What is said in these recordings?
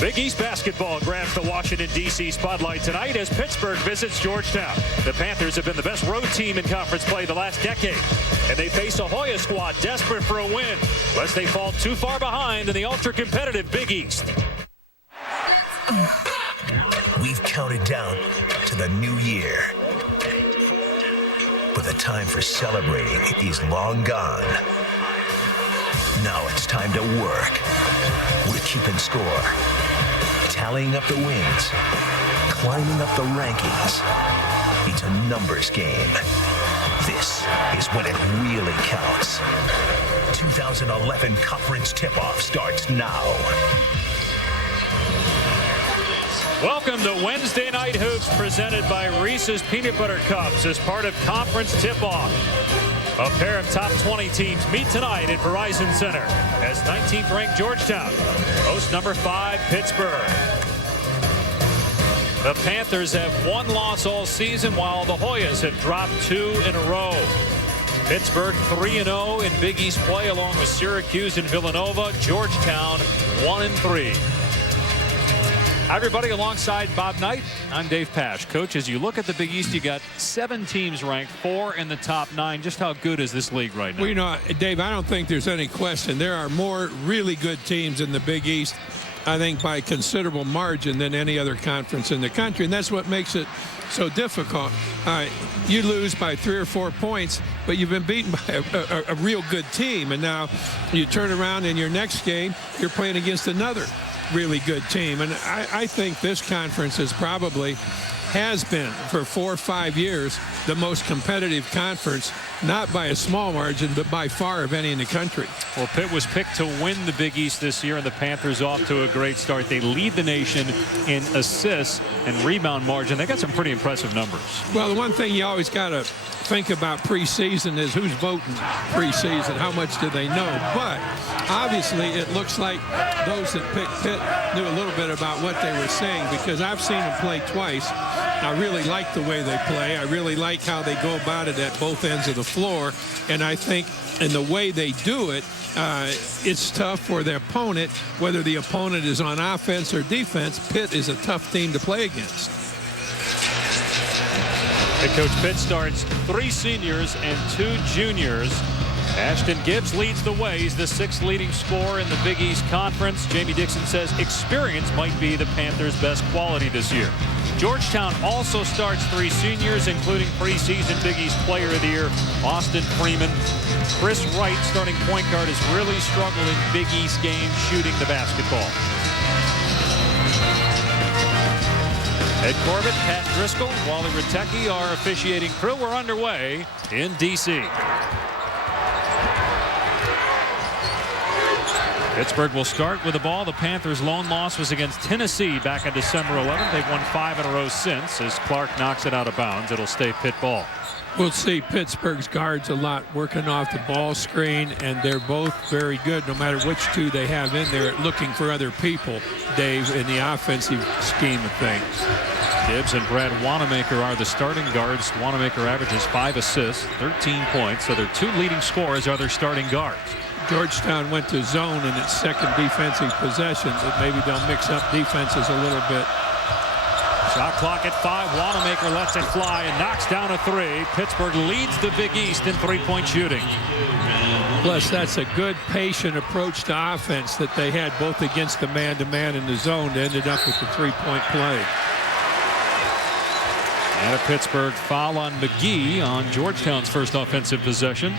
Big East basketball grabs the Washington, D.C. spotlight tonight as Pittsburgh visits Georgetown. The Panthers have been the best road team in conference play the last decade, and they face a Hoyas squad desperate for a win, lest they fall too far behind in the ultra-competitive Big East. We've counted down to the new year, but the time for celebrating is long gone. Now it's time to work. We're keeping score, tallying up the wins, climbing up the rankings. It's a numbers game. This is when it really counts. 2011 Conference Tip-Off starts now. Welcome to Wednesday Night Hoops, presented by Reese's Peanut Butter Cups as part of Conference Tip-Off. A pair of top 20 teams meet tonight at Verizon Center as 19th ranked Georgetown hosts number 5 Pittsburgh. The Panthers have one loss all season, while the Hoyas have dropped 2 in a row. Pittsburgh 3-0 in Big East play, along with Syracuse and Villanova. Georgetown 1-3. Hi, everybody. Alongside Bob Knight, I'm Dave Pasch. Coach, as you look at the Big East, you got 7 teams ranked, 4 in the top 9. Just how good is this league right now? Well, you know, Dave, I don't think there's any question. There are more really good teams in the Big East, I think, by considerable margin than any other conference in the country, and that's what makes it so difficult. You lose by 3 or 4 points, but you've been beaten by a real good team, and now you turn around in your next game, you're playing against another really good team. And I think this conference has been for 4 or 5 years the most competitive conference, not by a small margin, but by far of any in the country. Well, Pitt was picked to win the Big East this year, and the Panthers off to a great start. They lead the nation in assists and rebound margin. They got some pretty impressive numbers. Well, the one thing you always got to think about preseason is who's voting preseason. How much do they know? But obviously it looks like those that picked Pitt knew a little bit about what they were saying, because I've seen them play twice. I really like the way they play. I really like how they go about it at both ends of the floor. And I think in the way they do it, it's tough for the opponent. Whether the opponent is on offense or defense, Pitt is a tough team to play against. Head coach Pitt starts 3 seniors and 2 juniors. Ashton Gibbs leads the way. He's the 6th leading scorer in the Big East Conference. Jamie Dixon says experience might be the Panthers' best quality this year. Georgetown also starts 3 seniors, including preseason Big East Player of the Year Austin Freeman. Chris Wright, starting point guard, has really struggled in Big East games shooting the basketball. Ed Corbett, Pat Driscoll, Wally Ritecki, our officiating crew. We're underway in D.C. Pittsburgh will start with the ball. The Panthers' lone loss was against Tennessee back on December 11th. They've won 5 in a row since, as Clark knocks it out of bounds. It'll stay Pitt ball. We'll see Pittsburgh's guards a lot working off the ball screen, and they're both very good, no matter which 2 they have in there, looking for other people, Dave, in the offensive scheme of things. Gibbs and Brad Wanamaker are the starting guards. Wanamaker averages 5 assists, 13 points, so their 2 leading scorers are their starting guards. Georgetown went to zone in its second defensive possession, but maybe they'll mix up defenses a little bit. Shot clock at 5. Wanamaker lets it fly and knocks down a 3. Pittsburgh leads the Big East in 3-point shooting. Plus, that's a good, patient approach to offense that they had both against the man-to-man and the zone that ended up with the 3-point play. And a Pittsburgh foul on McGee on Georgetown's first offensive possession.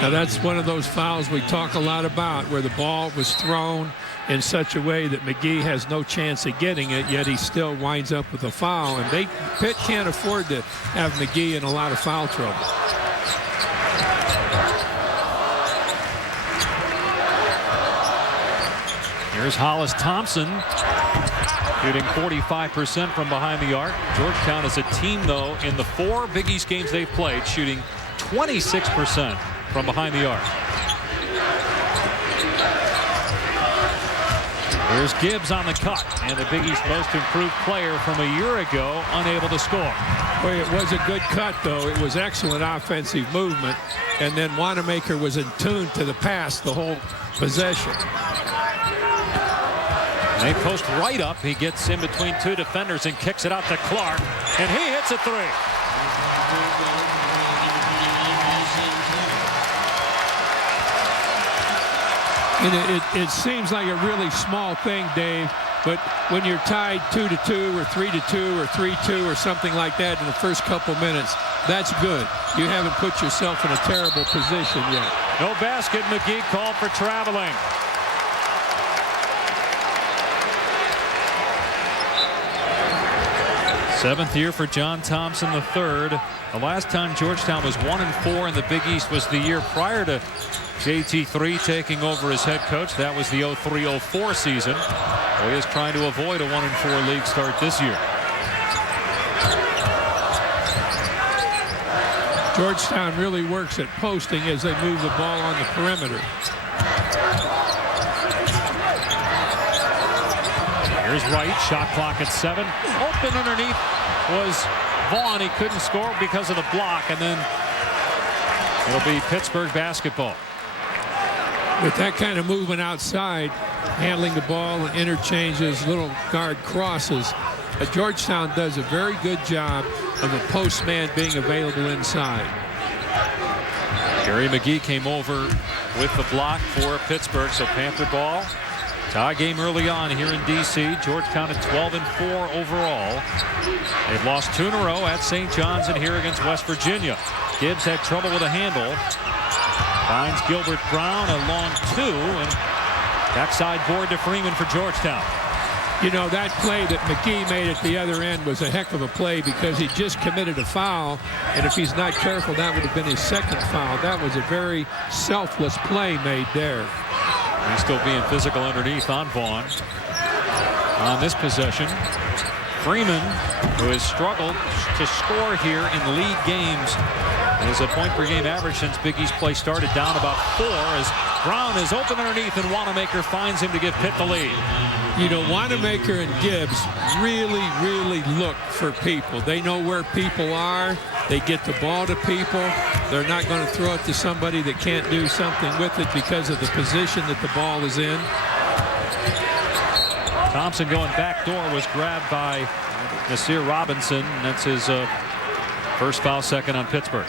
Now, that's one of those fouls we talk a lot about, where the ball was thrown in such a way that McGee has no chance of getting it, yet he still winds up with a foul. And Pitt can't afford to have McGee in a lot of foul trouble. Here's Hollis Thompson, shooting 45% from behind the arc. Georgetown is a team, though, in the 4 Big East games they've played, shooting 26% from behind the arc. Here's Gibbs on the cut, and the Big East most improved player from a year ago unable to score. Boy, it was a good cut, though. It was excellent offensive movement, and then Wanamaker was in tune to the pass the whole possession. They post right up. He gets in between two defenders and kicks it out to Clark, and he hits a three. And it seems like a really small thing, Dave, but when you're tied 2-2 or 3-2 or 3-2 or something like that in the first couple minutes, that's good. You haven't put yourself in a terrible position yet. No basket. McGee called for traveling. Seventh year for John Thompson III. The last time Georgetown was 1-4 in the Big East was the year prior to JT3 taking over as head coach. That was the 03-04 season. Hoyas trying to avoid a 1-4 league start this year. Georgetown really works at posting as they move the ball on the perimeter. Here's Wright, shot clock at 7. Open underneath was Vaughn. He couldn't score because of the block, and then it'll be Pittsburgh basketball. With that kind of movement outside, handling the ball and interchanges, little guard crosses, Georgetown does a very good job of a post man being available inside. Gary McGee came over with the block for Pittsburgh, so Panther ball. Tie game early on here in D.C. Georgetown at 12-4 overall. They've lost 2 in a row at St. John's and here against West Virginia. Gibbs had trouble with a handle. Finds Gilbert Brown, a long 2, and backside board to Freeman for Georgetown. You know, that play that McGee made at the other end was a heck of a play because he just committed a foul, and if he's not careful, that would have been his second foul. That was a very selfless play made there. He's still being physical underneath on Vaughn. On this possession, Freeman, who has struggled to score here in league games, has a point-per-game average since Big East play started, down about 4 as Brown is open underneath and Wanamaker finds him to give Pitt the lead. You know, Wanamaker and Gibbs really look for people. They know where people are. They get the ball to people. They're not going to throw it to somebody that can't do something with it because of the position that the ball is in. Thompson going back door was grabbed by Nasir Robinson. And that's his first foul, second on Pittsburgh.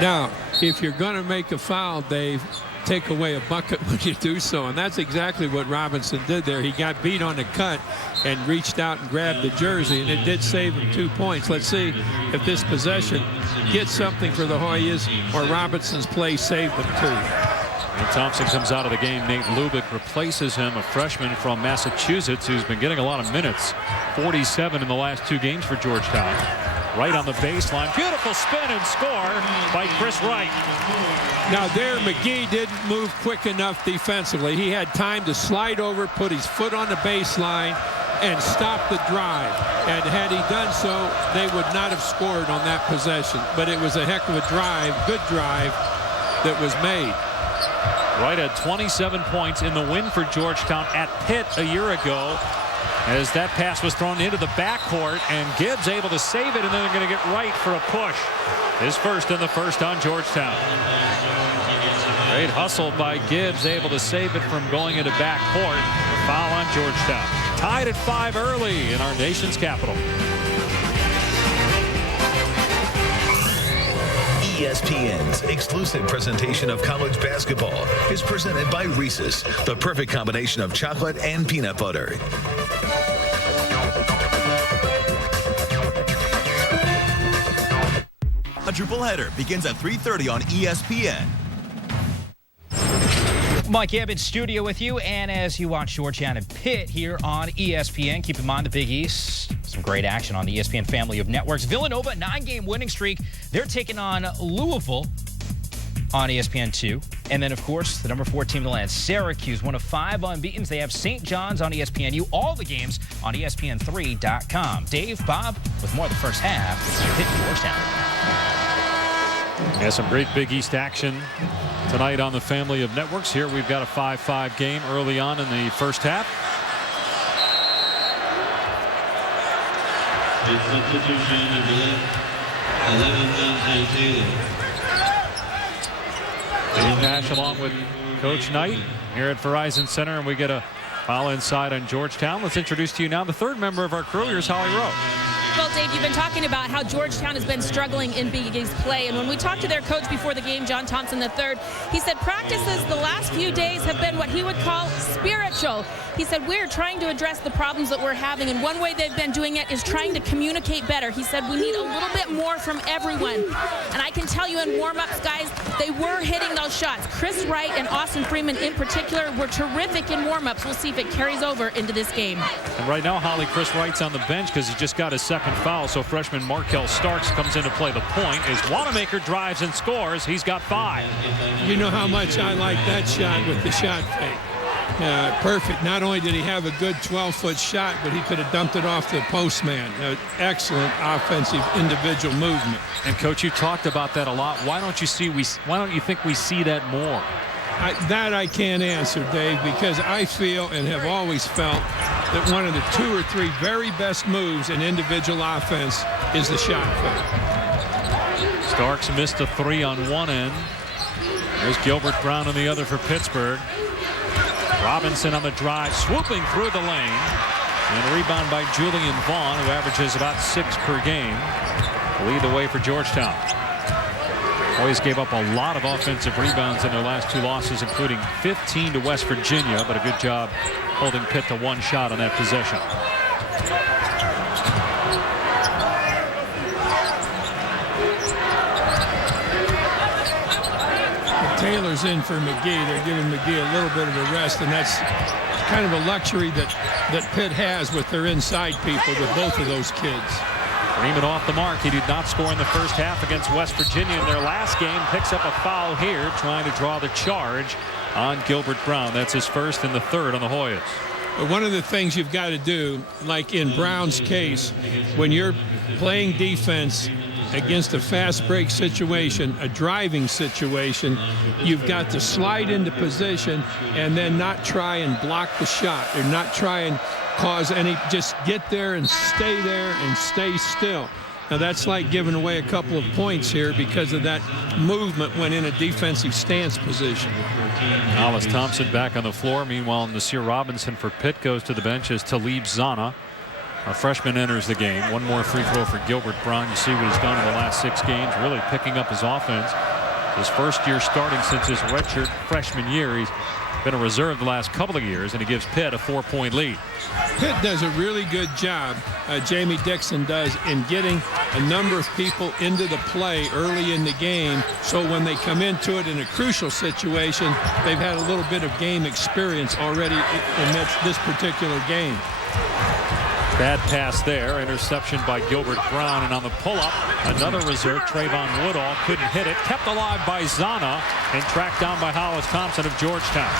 Now, if you're going to make a foul, Dave, take away a bucket when you do so, and that's exactly what Robinson did there. He got beat on the cut and reached out and grabbed the jersey, and it did save him 2 points. Let's see if this possession gets something for the Hoyas or Robinson's play saved them 2. And Thompson comes out of the game. Nate Lubick replaces him, a freshman from Massachusetts who's been getting a lot of minutes. 47 in the last 2 games for Georgetown. Right on the baseline. Beautiful spin and score by Chris Wright. Now there, McGee didn't move quick enough defensively. He had time to slide over, put his foot on the baseline, and stop the drive. And had he done so, they would not have scored on that possession. But it was a heck of a drive, good drive that was made. Wright had 27 points in the win for Georgetown at Pitt a year ago, as that pass was thrown into the backcourt, and Gibbs able to save it, and then they're going to get Wright for a push. His first and the first on Georgetown. Great hustle by Gibbs, able to save it from going into backcourt. A foul on Georgetown. Tied at 5 early in our nation's capital. ESPN's exclusive presentation of college basketball is presented by Reese's, the perfect combination of chocolate and peanut butter. A triple header begins at 3:30 on ESPN. Mike Ebb in studio with you, and as you watch Georgetown and Pitt here on ESPN, keep in mind the Big East. Some great action on the ESPN family of networks. Villanova, 9-game winning streak. They're taking on Louisville on ESPN2. And then, of course, the number 4 team in the land, Syracuse, one of 5 unbeatens. They have St. John's on ESPNU. All the games on ESPN3.com. Dave, Bob, with more of the first half. Pitt, Georgetown. Yeah, some great Big East action tonight on the family of networks. Here we've got a 5-5 game early on in the first half. Dave Nash along with Coach Knight here at Verizon Center, and we get a foul inside on Georgetown. Let's introduce to you now the third member of our crew. Here's Holly Rowe. Well, Dave, you've been talking about how Georgetown has been struggling in Big East play. And when we talked to their coach before the game, John Thompson III, he said practices the last few days have been what he would call spiritual. He said, we're trying to address the problems that we're having. And one way they've been doing it is trying to communicate better. He said, we need a little bit more from everyone. And I can tell you in warm-ups, guys, they were hitting those shots. Chris Wright and Austin Freeman in particular were terrific in warm-ups. We'll see if it carries over into this game. And right now, Holly, Chris Wright's on the bench because he just got his second foul. So freshman Markel Starks comes in to play the point as Wanamaker drives and scores. He's got 5. You know how much I like that shot with the shot fake. Perfect. Not only did he have a good 12-foot shot, but he could have dumped it off the postman. Excellent offensive individual movement. And Coach, you talked about that a lot. Why don't you think we see that more? That I can't answer, Dave, because I feel and have always felt that one of the 2 or 3 very best moves in individual offense is the shot fake. Starks missed a 3 on one end. There's Gilbert Brown on the other for Pittsburgh. Robinson on the drive, swooping through the lane. And a rebound by Julian Vaughn, who averages about 6 per game. Lead the way for Georgetown. Hoyas gave up a lot of offensive rebounds in their last 2 losses, including 15 to West Virginia, but a good job holding Pitt to 1 shot on that possession. Taylor's in for McGee. They're giving McGee a little bit of a rest, and that's kind of a luxury that Pitt has with their inside people with both of those kids. Freeman off the mark. He did not score in the first half against West Virginia in their last game. Picks up a foul here, trying to draw the charge on Gilbert Brown. That's his first and the third on the Hoyas. But one of the things you've got to do, like in Brown's case, when you're playing defense against a fast break situation, a driving situation, you've got to slide into position and then not try and block the shot or not try and cause any, just get there and stay still. Now that's like giving away a couple of points here because of that movement when in a defensive stance position. Hollis Thompson back on the floor. Meanwhile, Nasir Robinson for Pitt goes to the bench as Talib Zana, a freshman, enters the game. One more free throw for Gilbert Brown. You see what he's done in the last 6 games, really picking up his offense. His first year starting since his redshirt freshman year. He's been a reserve the last couple of years, and he gives Pitt a 4-point lead. Pitt does a really good job, Jamie Dixon does, in getting a number of people into the play early in the game, so when they come into it in a crucial situation, they've had a little bit of game experience already in this particular game. Bad pass there. Interception by Gilbert Brown. And on the pull-up, another reserve, Trayvon Woodall, couldn't hit it. Kept alive by Zana and tracked down by Hollis Thompson of Georgetown.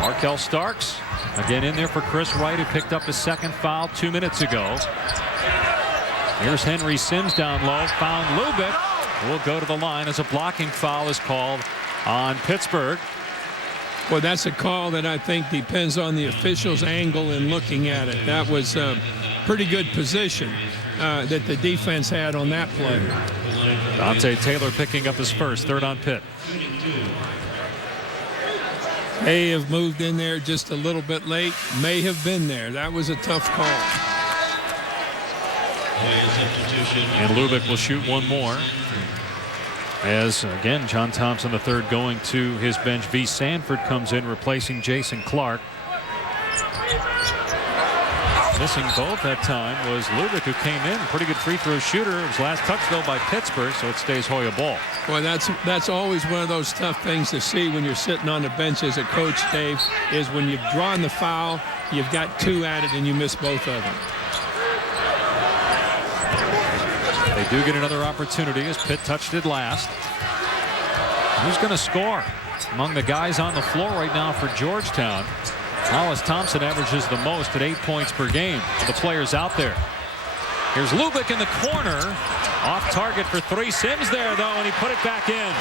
Markel Starks again in there for Chris Wright, who picked up his second foul 2 minutes ago. Here's Henry Sims down low. Found Lubick. Will go to the line as a blocking foul is called on Pittsburgh. Well, that's a call that I think depends on the official's angle in looking at it. That was a pretty good position that the defense had on that play. Dante Taylor picking up his first, third on Pitt. May have moved in there just a little bit late. May have been there. That was a tough call. And Lubick will shoot one more. As, again, John Thompson III going to his bench. V. Sanford comes in, replacing Jason Clark. Missing both that time was Lubick, who came in. Pretty good free throw shooter. His last touch, though, by Pittsburgh, so it stays Hoya ball. Well, that's always one of those tough things to see when you're sitting on the bench as a coach, Dave, is when you've drawn the foul, you've got 2 at it, and you miss both of them. They do get another opportunity as Pitt touched it last. Who's going to score? Among the guys on the floor right now for Georgetown, Hollis Thompson averages the most at 8 points per game. The players out there. Here's Lubick in the corner. Off target for 3. Sims there, though, and he put it back in.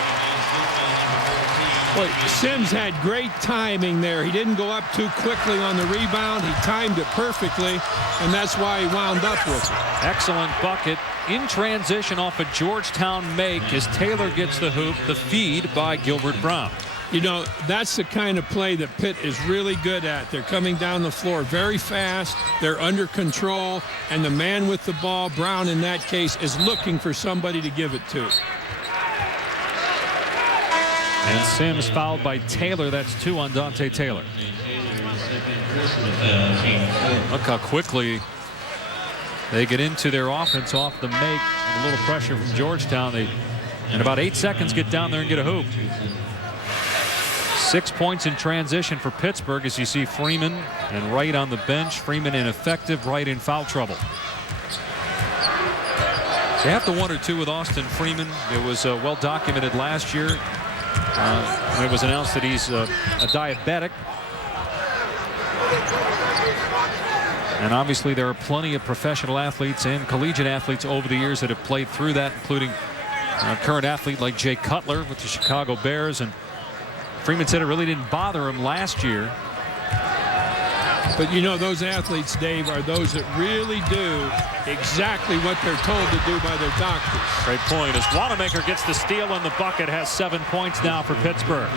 Well, Sims had great timing there. He didn't go up too quickly on the rebound. He timed it perfectly, and that's why he wound up with it. Excellent bucket in transition off a Georgetown make as Taylor gets the hoop. The feed by Gilbert Brown. You know, that's the kind of play that Pitt is really good at. They're coming down the floor very fast. They're under control. And the man with the ball, Brown in that case, is looking for somebody to give it to. And Sims fouled by Taylor. That's 2 on Dante Taylor. Look how quickly they get into their offense off the make. A little pressure from Georgetown. They, in about 8 seconds, get down there and get a hoop. 6 points in transition for Pittsburgh as you see Freeman and Wright on the bench. Freeman ineffective, Wright in foul trouble. They have to 1 or 2 with Austin Freeman. It was well documented last year. It was announced that he's a diabetic. And obviously there are plenty of professional athletes and collegiate athletes over the years that have played through that, including a current athlete like Jay Cutler with the Chicago Bears. And Freeman said it really didn't bother him last year. But you know, those athletes, Dave, are those that really do exactly what they're told to do by their doctors. Great point. As Wanamaker gets the steal in the bucket, has 7 points now for Pittsburgh.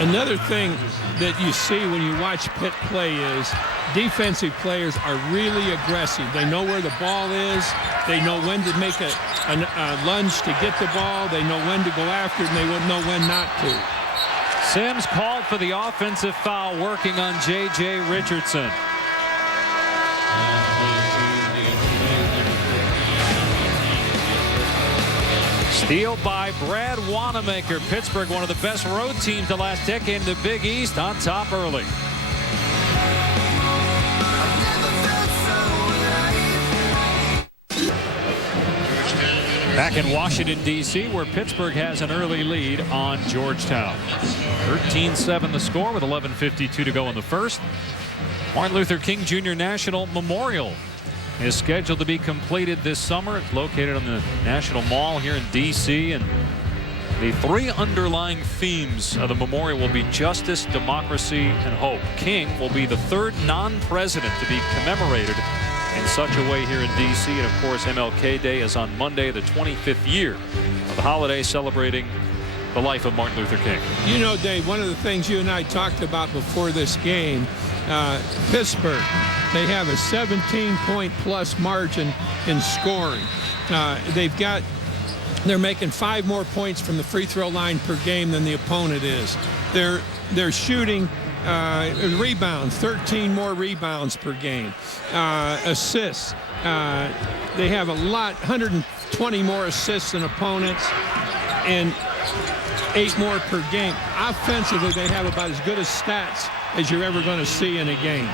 Another thing that you see when you watch Pitt play is defensive players are really aggressive. They know where the ball is. They know when to make a lunge to get the ball. They know when to go after it, and they will know when not to. Sims called for the offensive foul, working on J.J. Richardson. Steal by Brad Wanamaker. Pittsburgh, one of the best road teams the last decade in the Big East, on top early. Back in Washington, D.C., where Pittsburgh has an early lead on Georgetown. 13-7 the score with 11:52 to go in the first. Martin Luther King Jr. National Memorial is scheduled to be completed this summer. It's located on the National Mall here in D.C. And the 3 underlying themes of the memorial will be justice, democracy, and hope. King will be the 3rd non-president to be commemorated in such a way here in D.C. And, of course, MLK Day is on Monday, the 25th year of the holiday celebrating the life of Martin Luther King. You know, Dave, one of the things you and I talked about before this game, Pittsburgh, they have a 17-point plus margin in scoring. They're making 5 more points from the free throw line per game than the opponent is. They're shooting rebounds, 13 more rebounds per game. Assists, they have 120 more assists than opponents, and 8 more per game. Offensively, they have about as good as stats as you're ever going to see in a game.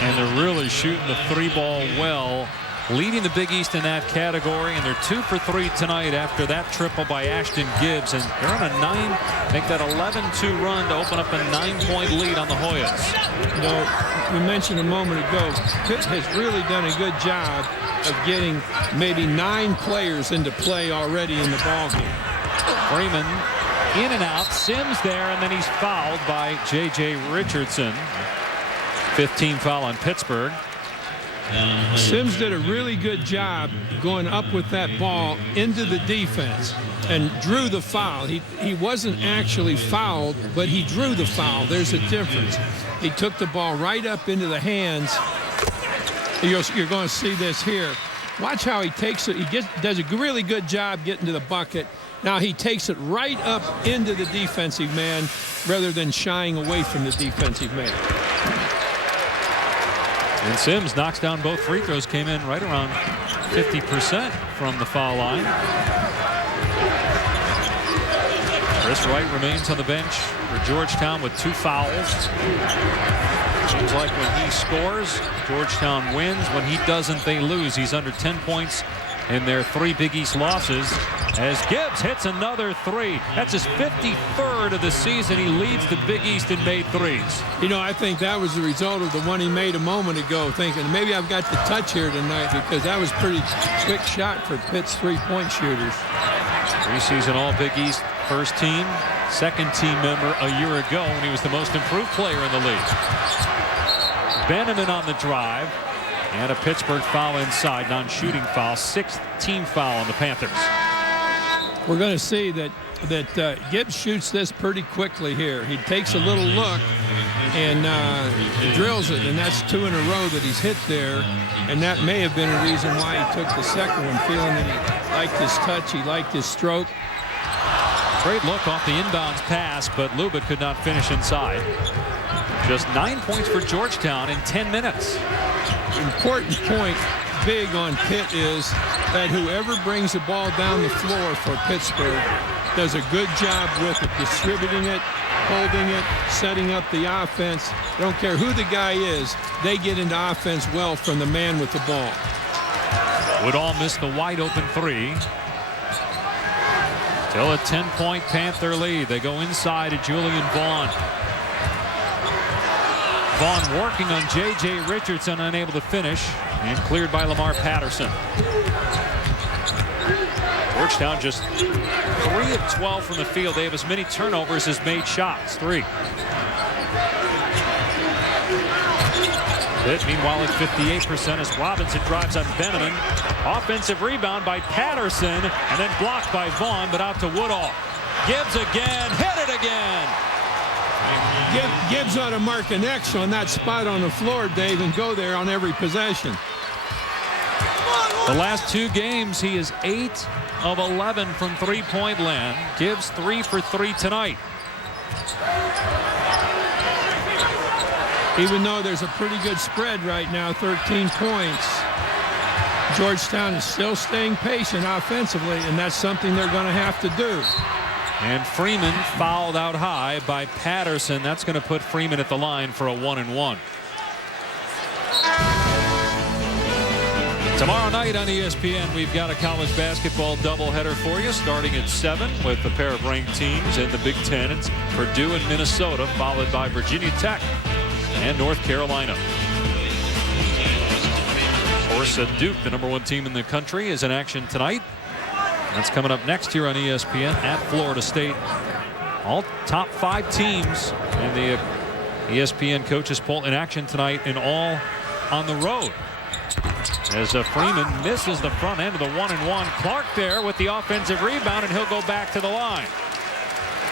And they're really shooting the 3-ball well, leading the Big East in that category, and they're 2 for 3 tonight after that triple by Ashton Gibbs, and they're on a make that 11-2 run to open up a 9-point lead on the Hoyas. You know, we mentioned a moment ago, Pitt has really done a good job of getting maybe 9 players into play already in the ballgame. Freeman in and out, Sims there, and then he's fouled by J.J. Richardson. 15 foul on Pittsburgh. Sims did a really good job going up with that ball into the defense and drew the foul. He wasn't actually fouled, but he drew the foul. There's a difference. He took the ball right up into the hands. You're going to see this here. Watch how he takes it. He does a really good job getting to the bucket. Now he takes it right up into the defensive man rather than shying away from the defensive man. And Sims knocks down both free throws, came in right around 50% from the foul line. Chris Wright remains on the bench for Georgetown with 2 fouls. Seems like when he scores, Georgetown wins. When he doesn't, they lose. He's under 10 points in their 3 Big East losses as Gibbs hits another 3. That's his 53rd of the season. He leads the Big East in made threes. You know, I think that was the result of the one he made a moment ago, thinking maybe I've got the touch here tonight, because that was pretty quick shot for Pitt's 3-point shooters. Preseason All Big East first team, second team member a year ago when he was the most improved player in the league. Benjamin on the drive. And a Pittsburgh foul inside, non-shooting foul, 6th team foul on the Panthers. We're going to see that that Gibbs shoots this pretty quickly here. He takes a little look and drills it, and that's 2 in a row that he's hit there. And that may have been a reason why he took the second one, feeling that he liked his touch, he liked his stroke. Great look off the inbounds pass, but Lubick could not finish inside. Just 9 points for Georgetown in 10 minutes. Important point, big on Pitt, is that whoever brings the ball down the floor for Pittsburgh does a good job with it, distributing it, holding it, setting up the offense. I don't care who the guy is, they get into offense well from the man with the ball. Woodall missed the wide open 3. Still a 10-point Panther lead. They go inside to Julian Vaughn. Vaughn working on J.J. Richardson, unable to finish, and cleared by Lamar Patterson. Georgetown just 3 of 12 from the field. They have as many turnovers as made shots, 3. Pitt, meanwhile, at 58% as Robinson drives on Benneman. Offensive rebound by Patterson, and then blocked by Vaughn, but out to Woodall. Gibbs again, hit it again. Gibbs ought to mark an X on that spot on the floor, Dave, and go there on every possession. The last 2 games, he is 8 of 11 from three-point land. Gibbs 3 for 3 tonight. Even though there's a pretty good spread right now, 13 points, Georgetown is still staying patient offensively, and that's something they're going to have to do. And Freeman fouled out high by Patterson. That's going to put Freeman at the line for a 1-and-1. Tomorrow night on ESPN, we've got a college basketball doubleheader for you, starting at 7 with a pair of ranked teams in the Big Ten. It's Purdue and Minnesota, followed by Virginia Tech and North Carolina. Of course, Duke, the #1 team in the country, is in action tonight. That's coming up next here on ESPN at Florida State. All top 5 teams in the ESPN coaches poll in action tonight, and all on the road. As Freeman misses the front end of the 1-and-1. Clark there with the offensive rebound, and he'll go back to the line.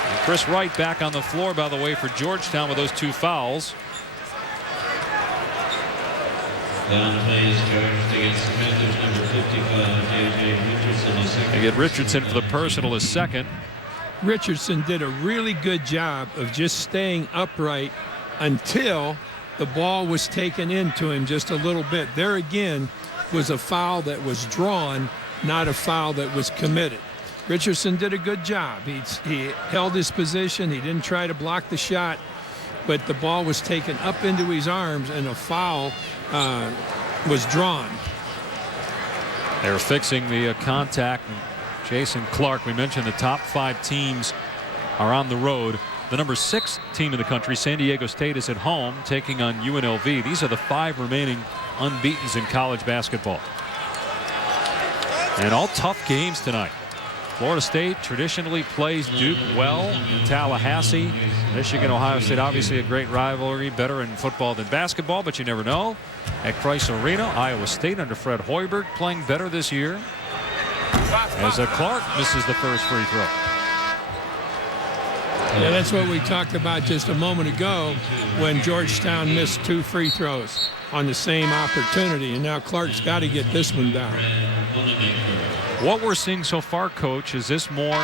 And Chris Wright back on the floor, by the way, for Georgetown with those 2 fouls. Down the play is charged against the Panthers, number 55, J.J. Richardson, a second. They get Richardson for the personal, a second. Richardson did a really good job of just staying upright until the ball was taken into him just a little bit. There again was a foul that was drawn, not a foul that was committed. Richardson did a good job. He held his position. He didn't try to block the shot, but the ball was taken up into his arms, and a foul was drawn. They're fixing the contact. Jason Clark, we mentioned the top 5 teams are on the road. The #6 team in the country, San Diego State, is at home taking on UNLV. These are the 5 remaining unbeatens in college basketball. And all tough games tonight. Florida State traditionally plays Duke well in Tallahassee. Michigan, Ohio State, obviously a great rivalry, better in football than basketball, but you never know. At Chrysler Arena, Iowa State under Fred Hoiberg playing better this year. As Clark misses the first free throw. Yeah, that's what we talked about just a moment ago when Georgetown missed 2 free throws on the same opportunity, and now Clark's got to get this one down. What we're seeing so far, Coach, is this more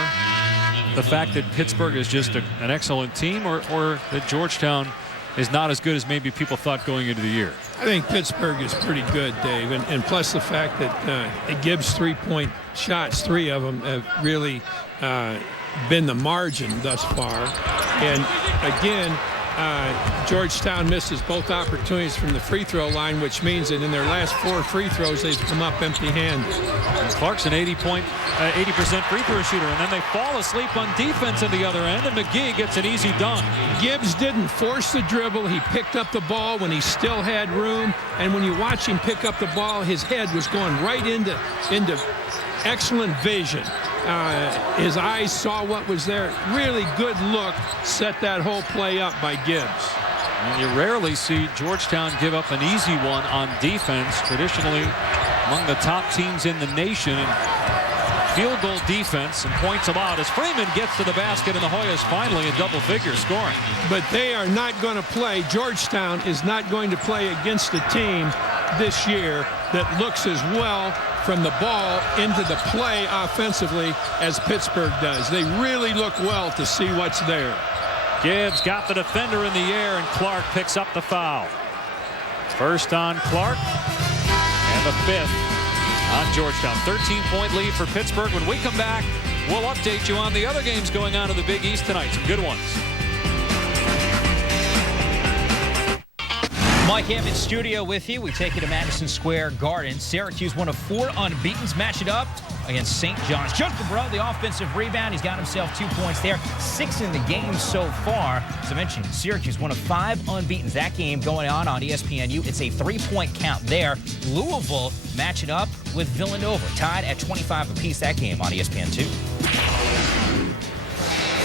the fact that Pittsburgh is just an excellent team, or that Georgetown is not as good as maybe people thought going into the year? I think Pittsburgh is pretty good, Dave, and plus the fact that Gibbs' 3-point shots, 3 of them have really been the margin thus far. And again, Georgetown misses both opportunities from the free throw line, which means that in their last 4 free throws, they've come up empty-handed. Clark's an 80% free throw shooter, and then they fall asleep on defense at the other end, and McGee gets an easy dunk. Gibbs didn't force the dribble. He picked up the ball when he still had room, and when you watch him pick up the ball, his head was going right into excellent vision. His eyes saw what was there. Really good look. Set that whole play up by Gibbs. And you rarely see Georgetown give up an easy one on defense. Traditionally among the top teams in the nation. And field goal defense and points allowed as Freeman gets to the basket and the Hoyas finally in double figures scoring. But they are not going to play. Georgetown is not going to play against a team this year that looks as well from the ball into the play offensively as Pittsburgh does. They really look well to see what's there. Gibbs got the defender in the air, and Clark picks up the foul. First on Clark, and the 5th on Georgetown. 13-point lead for Pittsburgh. When we come back, we'll update you on the other games going on in the Big East tonight. Some good ones. Mike Hammond studio with you. We take you to Madison Square Garden. Syracuse, one of 4 unbeatens, match it up against St. John's. Josh Cabral, the offensive rebound. He's got himself 2 points there. 6 in the game so far. As I mentioned, Syracuse, one of 5 unbeatens. That game going on ESPNU. It's a 3-point count there. Louisville matching up with Villanova. Tied at 25 apiece, that game on ESPN2.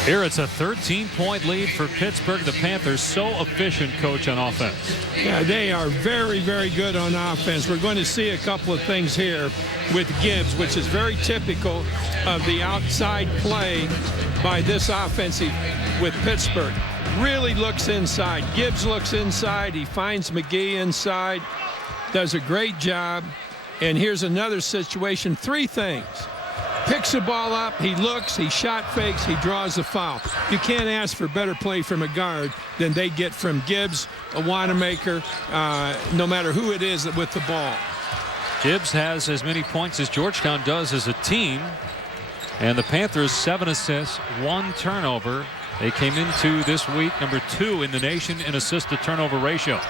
Here it's a 13-point lead for Pittsburgh. The Panthers so efficient, coach, on offense. Yeah, they are very, very good on offense. We're going to see a couple of things here with Gibbs, which is very typical of the outside play by this offensive with Pittsburgh. Really looks inside. Gibbs looks inside. He finds McGee inside. Does a great job. And here's another situation. 3 things. Picks the ball up, he looks, he shot fakes, he draws the foul. You can't ask for better play from a guard than they get from Gibbs, a Wanamaker, no matter who it is with the ball. Gibbs has as many points as Georgetown does as a team. And the Panthers 7 assists, 1 turnover. They came into this week number 2 in the nation in assist to turnover ratio.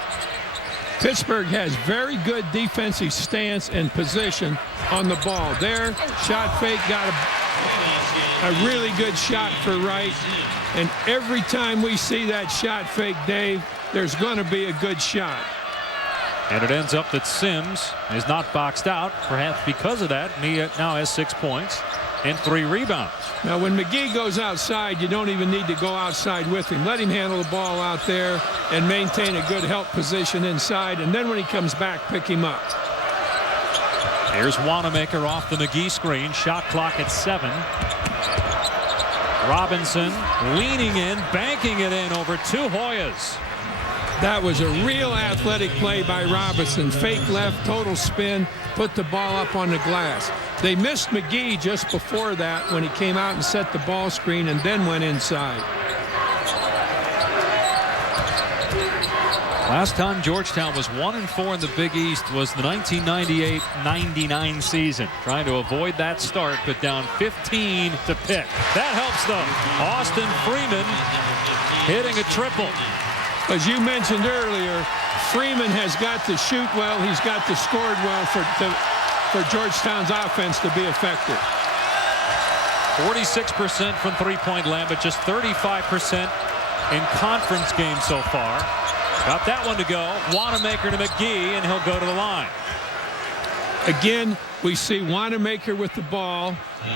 Pittsburgh has very good defensive stance and position on the ball. There, shot fake, got a really good shot for Wright. And every time we see that shot fake, Dave, there's going to be a good shot. And it ends up that Sims is not boxed out. Perhaps because of that, he now has 6 points and 3 rebounds. Now, when McGee goes outside, you don't even need to go outside with him. Let him handle the ball out there and maintain a good help position inside. And then when he comes back, pick him up. Here's Wanamaker off the McGee screen. Shot clock at 7. Robinson leaning in, banking it in over 2 Hoyas. That was a real athletic play by Robinson. Fake left, total spin, put the ball up on the glass. They missed McGee just before that when he came out and set the ball screen and then went inside. Last time Georgetown was 1-4 in the Big East was the 1998-99 season. Trying to avoid that start, but down 15 to Pitt. That helps them. Austin Freeman hitting a triple. As you mentioned earlier, Freeman has got to shoot well. He's got to score well for Georgetown's offense to be effective. 46% from three-point land, but just 35% in conference games so far. Got that one to go. Wanamaker to McGee, and he'll go to the line. Again, we see Wanamaker with the ball,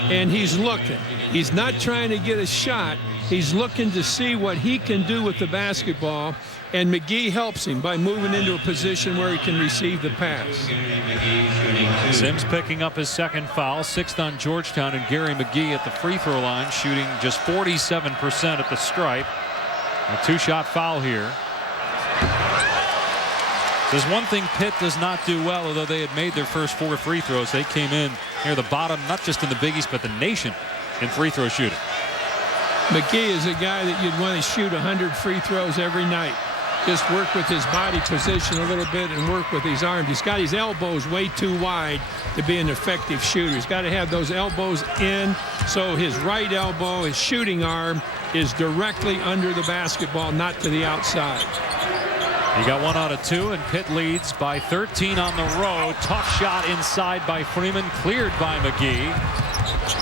and he's looking. He's not trying to get a shot. He's looking to see what he can do with the basketball, and McGee helps him by moving into a position where he can receive the pass. Sims picking up his 2nd foul, 6th on Georgetown, and Gary McGee at the free throw line, shooting just 47% at the stripe. A 2-shot foul here. There's one thing Pitt does not do well, although they had made their first 4 free throws. They came in near the bottom, not just in the Big East, but the nation in free throw shooting. McGee is a guy that you'd want to shoot 100 free throws every night. Just work with his body position a little bit and work with his arms. He's got his elbows way too wide to be an effective shooter. He's got to have those elbows in so his right elbow, his shooting arm, is directly under the basketball, not to the outside. He got 1 out of 2, and Pitt leads by 13 on the road. Tough shot inside by Freeman, cleared by McGee.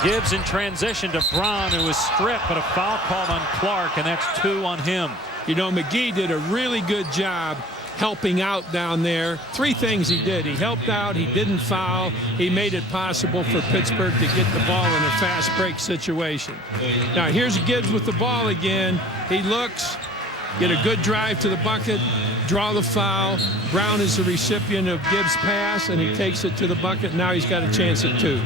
Gibbs in transition to Brown, who was stripped, but a foul called on Clark, and that's 2 on him. You know, McGee did a really good job helping out down there. 3 things he did. He helped out. He didn't foul. He made it possible for Pittsburgh to get the ball in a fast break situation. Now, here's Gibbs with the ball again. He looks. Get a good drive to the bucket, draw the foul. Brown is the recipient of Gibbs' pass, and he takes it to the bucket. Now he's got a chance at 2.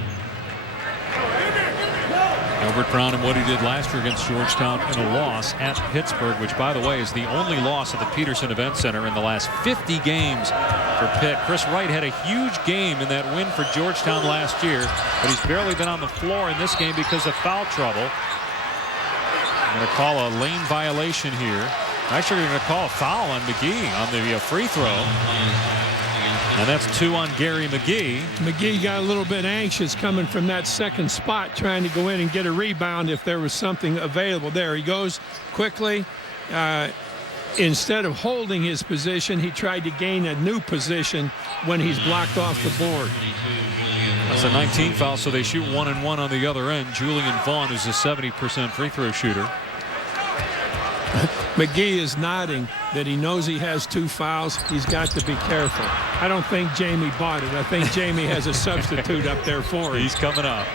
Albert Brown and what he did last year against Georgetown in a loss at Pittsburgh, which, by the way, is the only loss at the Peterson Event Center in the last 50 games for Pitt. Chris Wright had a huge game in that win for Georgetown last year, but he's barely been on the floor in this game because of foul trouble. I'm going to call a lane violation here. Actually, they're going to call a foul on McGee on the free throw. And that's 2 on Gary McGee. McGee got a little bit anxious coming from that second spot, trying to go in and get a rebound if there was something available there. He goes quickly. Instead of holding his position, he tried to gain a new position when he's blocked off the board. That's a 19 foul, so they shoot 1 and 1 on the other end. Julian Vaughn is a 70% free throw shooter. McGee is nodding that he knows he has 2 fouls. He's got to be careful. I don't think Jamie bought it. I think Jamie has a substitute up there for him. He's coming up.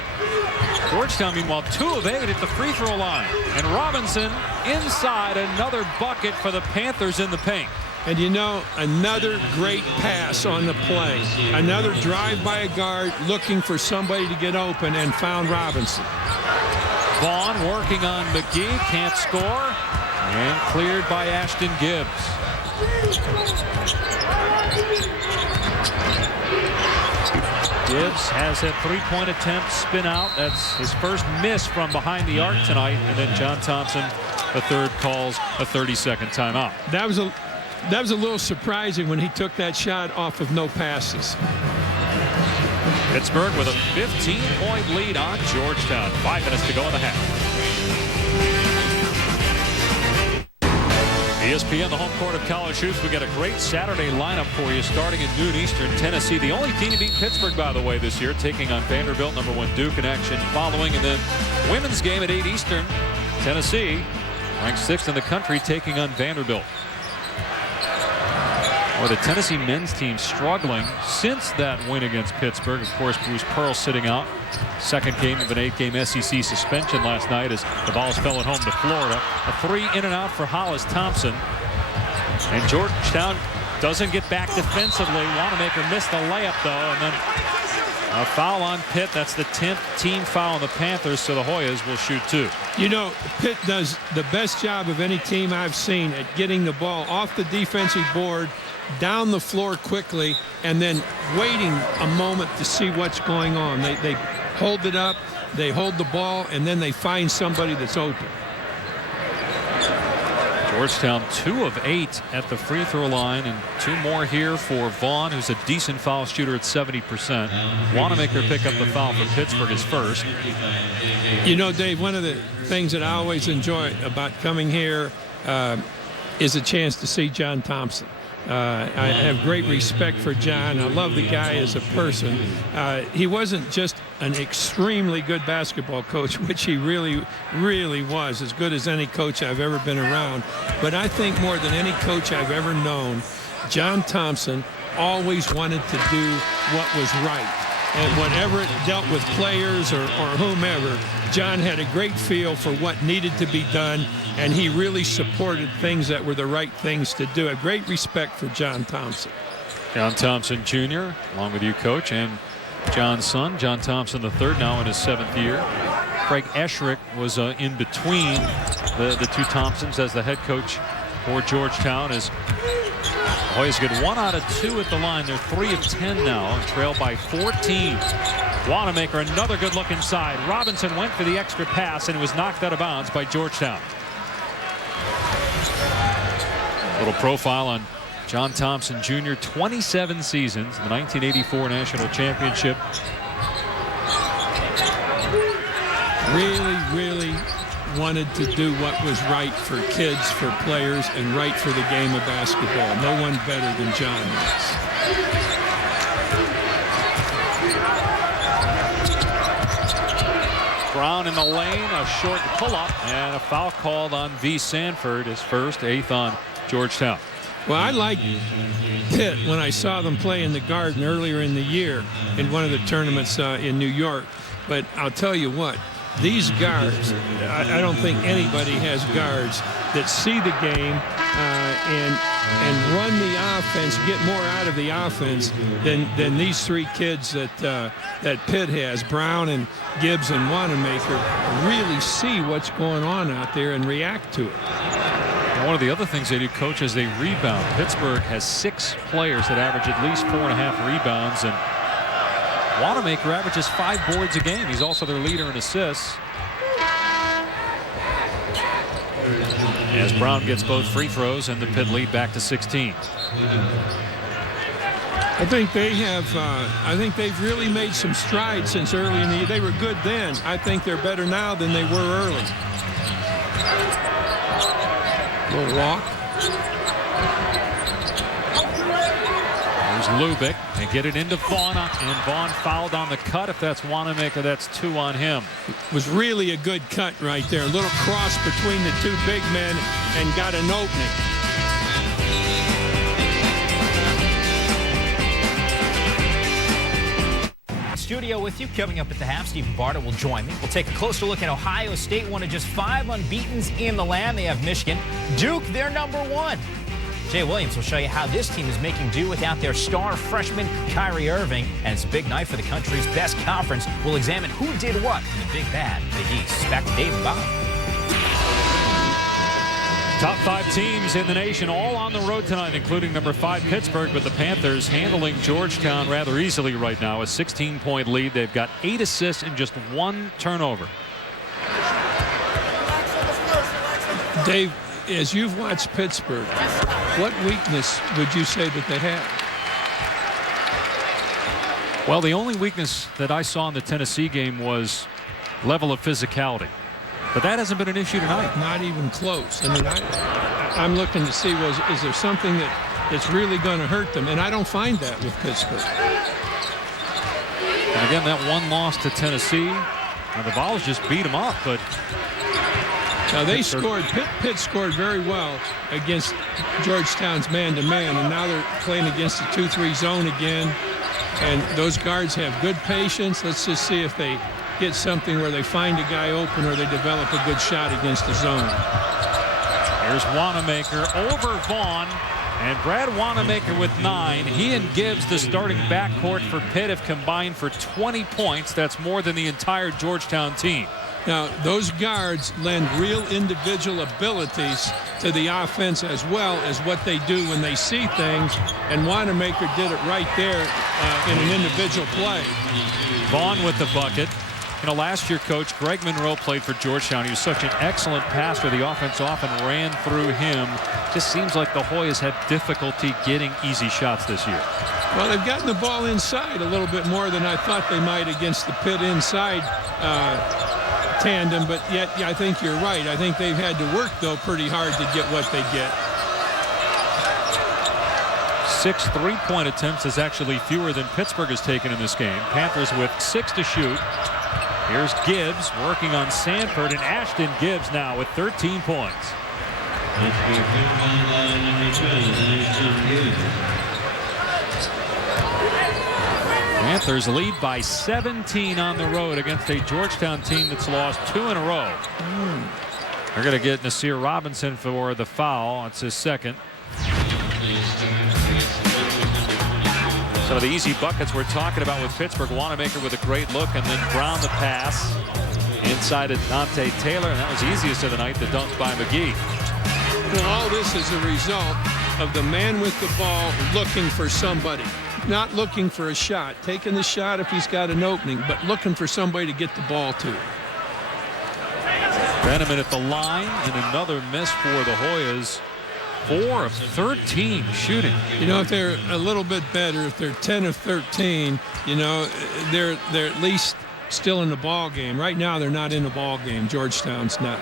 Georgetown, meanwhile, 2 of 8 at the free throw line. And Robinson inside, another bucket for the Panthers in the paint. And you know, another great pass on the play. Another drive by a guard looking for somebody to get open and found Robinson. Vaughn working on McGee, can't score. And cleared by Ashton Gibbs. Gibbs has a 3-point attempt, spin out. That's his first miss from behind the arc tonight. And then John Thompson, the third, calls a 30-second timeout. That was a little surprising when he took that shot off of no passes. Pittsburgh with a 15-point lead on Georgetown. 5 minutes to go in the half. ESPN, the home court of college hoops. We got a great Saturday lineup for you starting at noon Eastern. Tennessee, the only team to beat Pittsburgh, by the way, this year, taking on Vanderbilt, #1 Duke in action following. And then women's game at 8 Eastern. Tennessee, ranked 6th in the country, taking on Vanderbilt. Well, the Tennessee men's team struggling since that win against Pittsburgh. Of course, Bruce Pearl sitting out. Second game of an 8-game SEC suspension last night as the balls fell at home to Florida. A 3 in and out for Hollis Thompson. And Georgetown doesn't get back defensively. Wanamaker missed the layup, though. And then a foul on Pitt. That's the 10th team foul on the Panthers, so the Hoyas will shoot 2. You know, Pitt does the best job of any team I've seen at getting the ball off the defensive board, down the floor quickly, and then waiting a moment to see what's going on. They hold it up, they hold the ball, and then they find somebody that's open. Georgetown 2 of 8 at the free throw line, and 2 more here for Vaughn, who's a decent foul shooter at 70%. Wanamaker pick up the foul for Pittsburgh, his first. You know, Dave, one of the things that I always enjoy about coming here is a chance to see John Thompson. I have great respect for John. I love the guy as a person. He wasn't just an extremely good basketball coach, which he really, really was, as good as any coach I've ever been around. But I think more than any coach I've ever known, John Thompson always wanted to do what was right. And whatever it dealt with players or whomever, John had a great feel for what needed to be done, and he really supported things that were the right things to do. A great respect for John Thompson. John Thompson Jr., along with you, Coach, and John's son, John Thompson III, now in his 7th year. Craig Esherick was in between the 2 Thompsons as the head coach for Georgetown, as Hoyas get 1 out of 2 at the line. They're 3 of 10 now, and trail by 14. Wanamaker, another good look inside. Robinson went for the extra pass and was knocked out of bounds by Georgetown. Little profile on John Thompson Jr., 27 seasons, the 1984 National Championship. Really wanted to do what was right for kids, for players, and right for the game of basketball. No one better than John was. Brown in the lane, a short pull-up, and a foul called on V. Sanford, his first, 8th on Georgetown. Well, I liked Pitt when I saw them play in the Garden earlier in the year in one of the tournaments in New York. But I'll tell you what, these guards, I don't think anybody has guards that see the game and run the offense, get more out of the offense than these three kids that Pitt has. Brown and Gibbs and Wanamaker really see what's going on out there and react to it. One of the other things they do, coach, is they rebound. Pittsburgh has 6 players that average at least 4.5 rebounds, and Wanamaker averages 5 boards a game. He's also their leader in assists. As Brown gets both free throws and the Pitt lead back to 16. I think they have. I think they've really made some strides since early in the year. They were good then. I think they're better now than they were early. Little walk. There's Lubick. They get it into Vaughn, and Vaughn fouled on the cut. If that's Wanamaker, that's 2 on him. It was really a good cut right there. A little cross between the two big men and got an opening. Studio with you. Coming up at the half, Stephen Barta will join me. We'll take a closer look at Ohio State, one of just 5 unbeatens in the land. They have Michigan. Duke, they're #1. Jay Williams will show you how this team is making do without their star freshman Kyrie Irving. And it's a big night for the country's best conference. We'll examine who did what in the Big Bad Big East. Back to Dave and Bob. Top 5 teams in the nation all on the road tonight, including number 5 Pittsburgh, but the Panthers handling Georgetown rather easily right now. A 16-point lead. They've got 8 assists and just 1 turnover. Dave, as you've watched Pittsburgh, what weakness would you say that they have? Well, the only weakness that I saw in the Tennessee game was level of physicality. But that hasn't been an issue tonight. Not even close. I mean, I'm looking to see, is there something that's really going to hurt them? And I don't find that with Pittsburgh. And again, that 1 loss to Tennessee. Now, the Vols just beat them up, but now they scored. Pitt scored very well against Georgetown's man-to-man, and now they're playing against the 2-3 zone again. And those guards have good patience. Let's just see if they get something where they find a guy open or they develop a good shot against the zone. Here's Wanamaker over Vaughn, and Brad Wanamaker with 9. He and Gibbs, the starting backcourt for Pitt, have combined for 20 points. That's more than the entire Georgetown team. Now, those guards lend real individual abilities to the offense as well as what they do when they see things, and Wanamaker did it right there in an individual play. Vaughn with the bucket. You know, last year, Coach, Greg Monroe played for Georgetown. He was such an excellent passer. The offense often ran through him. Just seems like the Hoyas have difficulty getting easy shots this year. Well, they've gotten the ball inside a little bit more than I thought they might against the Pitt inside tandem, but yet I think you're right. I think they've had to work, though, pretty hard to get what they get. 6 3-point attempts is actually fewer than Pittsburgh has taken in this game. Panthers with 6 to shoot. Here's Gibbs working on Sanford, and Ashton Gibbs now with 13 points. Panthers lead by 17 on the road against a Georgetown team that's lost 2 in a row. They're going to get Nasir Robinson for the foul. It's his second. Some of the easy buckets we're talking about with Pittsburgh. Wanamaker with a great look, and then Brown the pass inside of Dante Taylor, and that was easiest of the night, the dunk by McGee. Well, all this is a result of the man with the ball looking for somebody, not looking for a shot, taking the shot if he's got an opening, but looking for somebody to get the ball to. Benjamin at the line, and another miss for the Hoyas. 4 of 13 shooting. You know, if they're a little bit better, if they're 10 of 13, you know, they're at least still in the ball game. Right now, they're not in the ball game. Georgetown's not.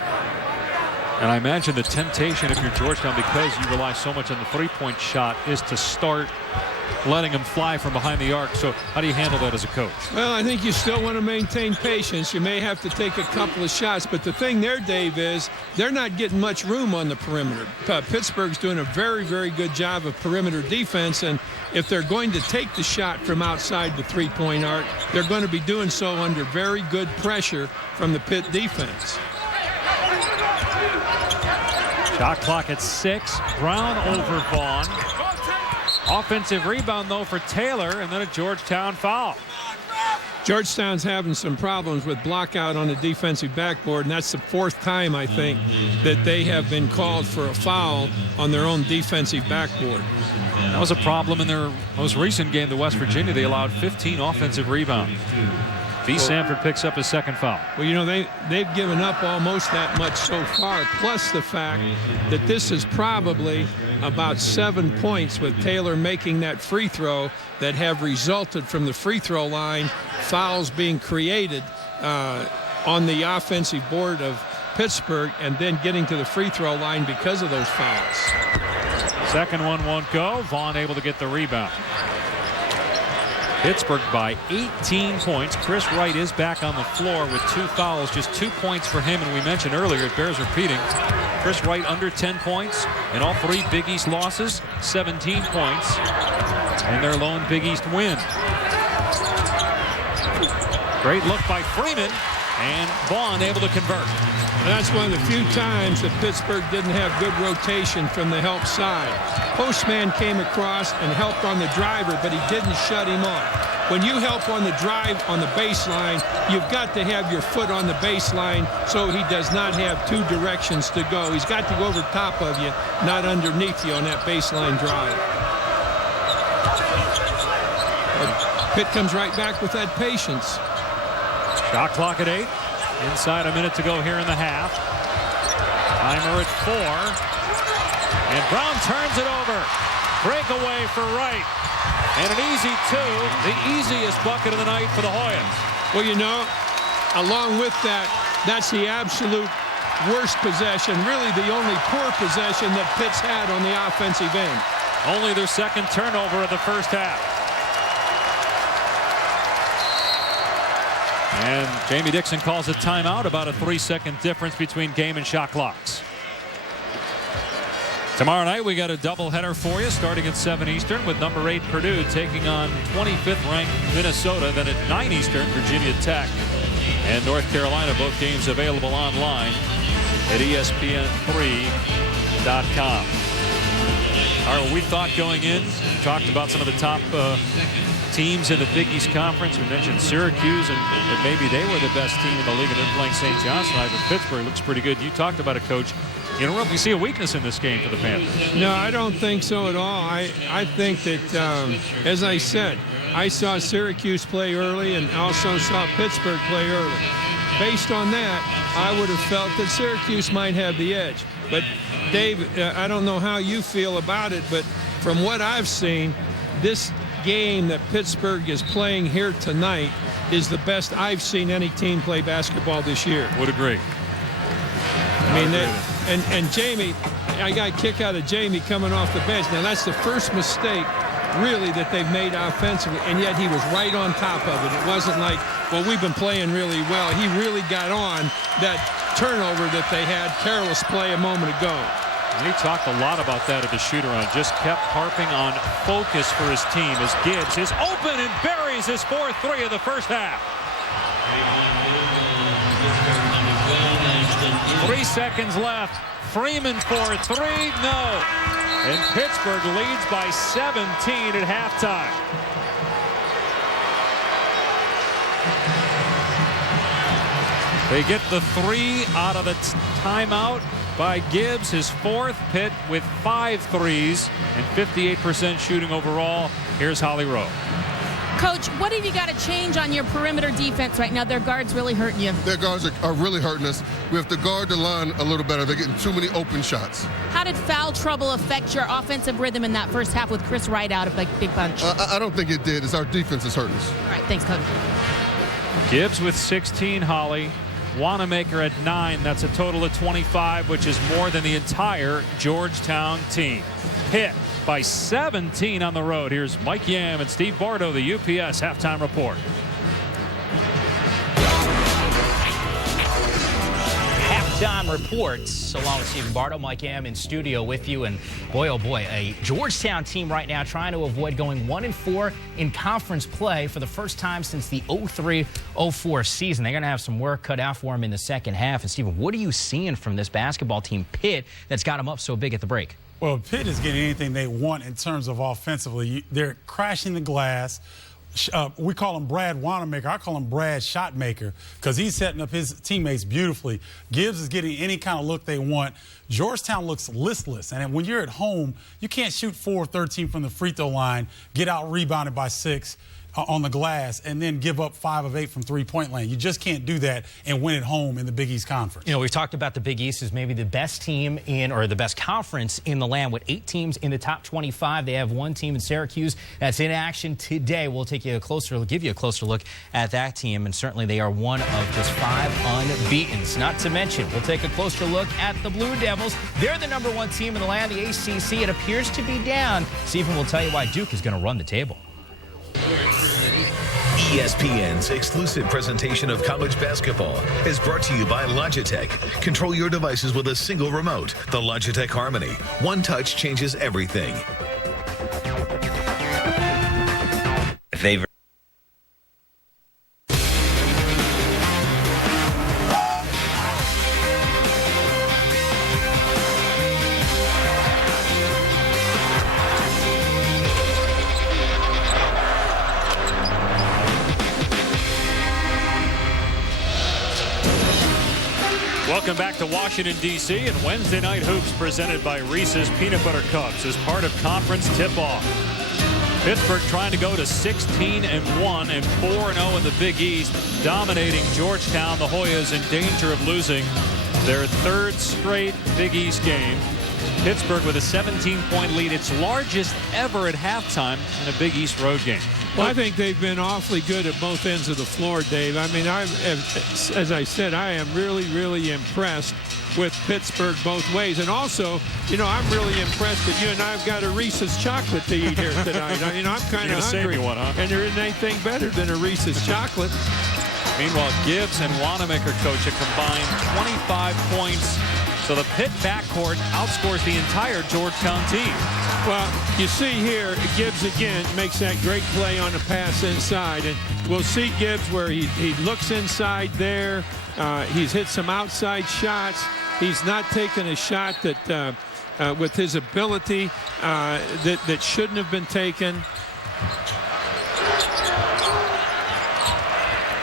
And I imagine the temptation, if you're Georgetown, because you rely so much on the three-point shot, is to start letting them fly from behind the arc. So how do you handle that as a coach? Well, I think you still want to maintain patience. You may have to take a couple of shots, but the thing there, Dave, is they're not getting much room on the perimeter. Pittsburgh's doing a very, very good job of perimeter defense, and if they're going to take the shot from outside the three-point arc, they're going to be doing so under very good pressure from the Pitt defense. Shot clock at 6. Brown over Vaughn. Offensive rebound, though, for Taylor, and then a Georgetown foul. Georgetown's having some problems with blockout on the defensive backboard, and that's the 4th time, I think, that they have been called for a foul on their own defensive backboard. That was a problem in their most recent game to West Virginia. They allowed 15 offensive rebounds. V. Sanford picks up his 2nd foul. Well, you know, they've given up almost that much so far, plus the fact that this is probably about 7 points with Taylor making that free throw that have resulted from the free throw line, fouls being created on the offensive board of Pittsburgh, and then getting to the free throw line because of those fouls. Second one won't go. Vaughn able to get the rebound. Pittsburgh by 18 points. Chris Wright is back on the floor with 2 fouls, just 2 points for him. And we mentioned earlier, it bears repeating, Chris Wright under 10 points in all 3 Big East losses, 17 points, and their lone Big East win. Great look by Freeman, and Vaughn able to convert. That's one of the few times that Pittsburgh didn't have good rotation from the help side. Postman came across and helped on the driver, but he didn't shut him off. When you help on the drive on the baseline, you've got to have your foot on the baseline so he does not have 2 directions to go. He's got to go over top of you, not underneath you on that baseline drive. But Pitt comes right back with that patience. Shot clock at 8. Inside a minute to go here in the half. Timer at 4. And Brown turns it over. Breakaway for Wright. And an easy 2. The easiest bucket of the night for the Hoyas. Well, you know, along with that, that's the absolute worst possession, really the only poor possession that Pitt's had on the offensive end. Only their 2nd turnover of the first half. And Jamie Dixon calls a timeout, about a 3-second difference between game and shot clocks. Tomorrow night we got a doubleheader for you starting at 7 Eastern with number 8 Purdue taking on 25th ranked Minnesota. Then at 9 Eastern Virginia Tech and North Carolina. Both games available online at ESPN3.com. All right, we thought going in, we talked about some of the top teams in the Big East Conference. We mentioned Syracuse and maybe they were the best team in the league and they're playing St. John's tonight, but Pittsburgh looks pretty good. You talked about it, Coach. You don't really see a weakness in this game for the Panthers. No, I don't think so at all. I think that, as I said, I saw Syracuse play early and also saw Pittsburgh play early. Based on that, I would have felt that Syracuse might have the edge. But, Dave, I don't know how you feel about it, but from what I've seen, this game that Pittsburgh is playing here tonight is the best I've seen any team play basketball this year. Would agree. I mean, and Jamie, I got a kick out of Jamie coming off the bench. Now, that's the first mistake, really, that they've made offensively, and yet he was right on top of it. It wasn't like, well, we've been playing really well. He really got on that turnover that they had, careless play a moment ago. And he talked a lot about that at the shoot-around. Just kept harping on focus for his team as Gibbs is open and buries his 4th 3 of the first half. 3 seconds left. Freeman for 3. No. And Pittsburgh leads by 17 at halftime. They get the 3 out of the timeout by Gibbs, his 4th. Pitt with 5 threes and 58% shooting overall. Here's Holly Rowe. Coach, what have you got to change on your perimeter defense right now? Their guards really hurting you. Their guards are really hurting us. We have to guard the line a little better. They're getting too many open shots. How did foul trouble affect your offensive rhythm in that first half with Chris Wright out of a big bunch? I don't think it did. It's our defense is hurting us. All right, thanks, Coach. Gibbs with 16, Holly. Wanamaker at 9. That's a total of 25, which is more than the entire Georgetown team. Pitt by 17 on the road. Here's Mike Yam and Steve Bardo, the UPS halftime report. Halftime reports, along with Stephen Bardo. Mike Am in studio with you. And boy, oh boy, a Georgetown team right now trying to avoid going 1-4 in conference play for the first time since the 03-04 season. They're going to have some work cut out for them in the second half. And Stephen, what are you seeing from this basketball team, Pitt, that's got them up so big at the break? Well, Pitt is getting anything they want in terms of offensively. They're crashing the glass. We call him Brad Wanamaker. I call him Brad Shotmaker because he's setting up his teammates beautifully. Gibbs is getting any kind of look they want. Georgetown looks listless. And when you're at home, you can't shoot 4-13 from the free throw line, get out rebounded by 6 on the glass, and then give up 5 of 8 from three-point lane. You just can't do that and win at home in the Big East Conference. You know, we've talked about the Big East as maybe the best team in, or the best conference in the land, with 8 teams in the top 25. They have 1 team in Syracuse that's in action today. We'll give you a closer look at that team, and certainly they are one of just 5 unbeatens. Not to mention, we'll take a closer look at the Blue Devils. They're the #1 team in the land, the ACC. It appears to be down. Stephen will tell you why Duke is going to run the table. ESPN's exclusive presentation of college basketball is brought to you by Logitech. Control your devices with a single remote. The Logitech Harmony. One touch changes everything. Welcome back to Washington, D.C. and Wednesday Night Hoops presented by Reese's Peanut Butter Cups as part of conference tip-off. Pittsburgh trying to go to 16-1 and 4-0 in the Big East, dominating Georgetown. The Hoyas in danger of losing their 3rd straight Big East game. Pittsburgh with a 17-point lead, its largest ever at halftime in a Big East road game. Well, I think they've been awfully good at both ends of the floor, Dave. I mean, as I said, I am really, really impressed with Pittsburgh both ways. And also, you know, I'm really impressed that you and I have got a Reese's chocolate to eat here tonight. You know, I'm kind of hungry. One, huh? And there isn't anything better than a Reese's chocolate. Meanwhile, Gibbs and Wanamaker, coach, a combined 25 points. So the Pitt backcourt outscores the entire Georgetown team. Well, you see here, Gibbs again makes that great play on the pass inside. And we'll see Gibbs where he looks inside there. He's hit some outside shots. He's not taken a shot that with his ability that shouldn't have been taken.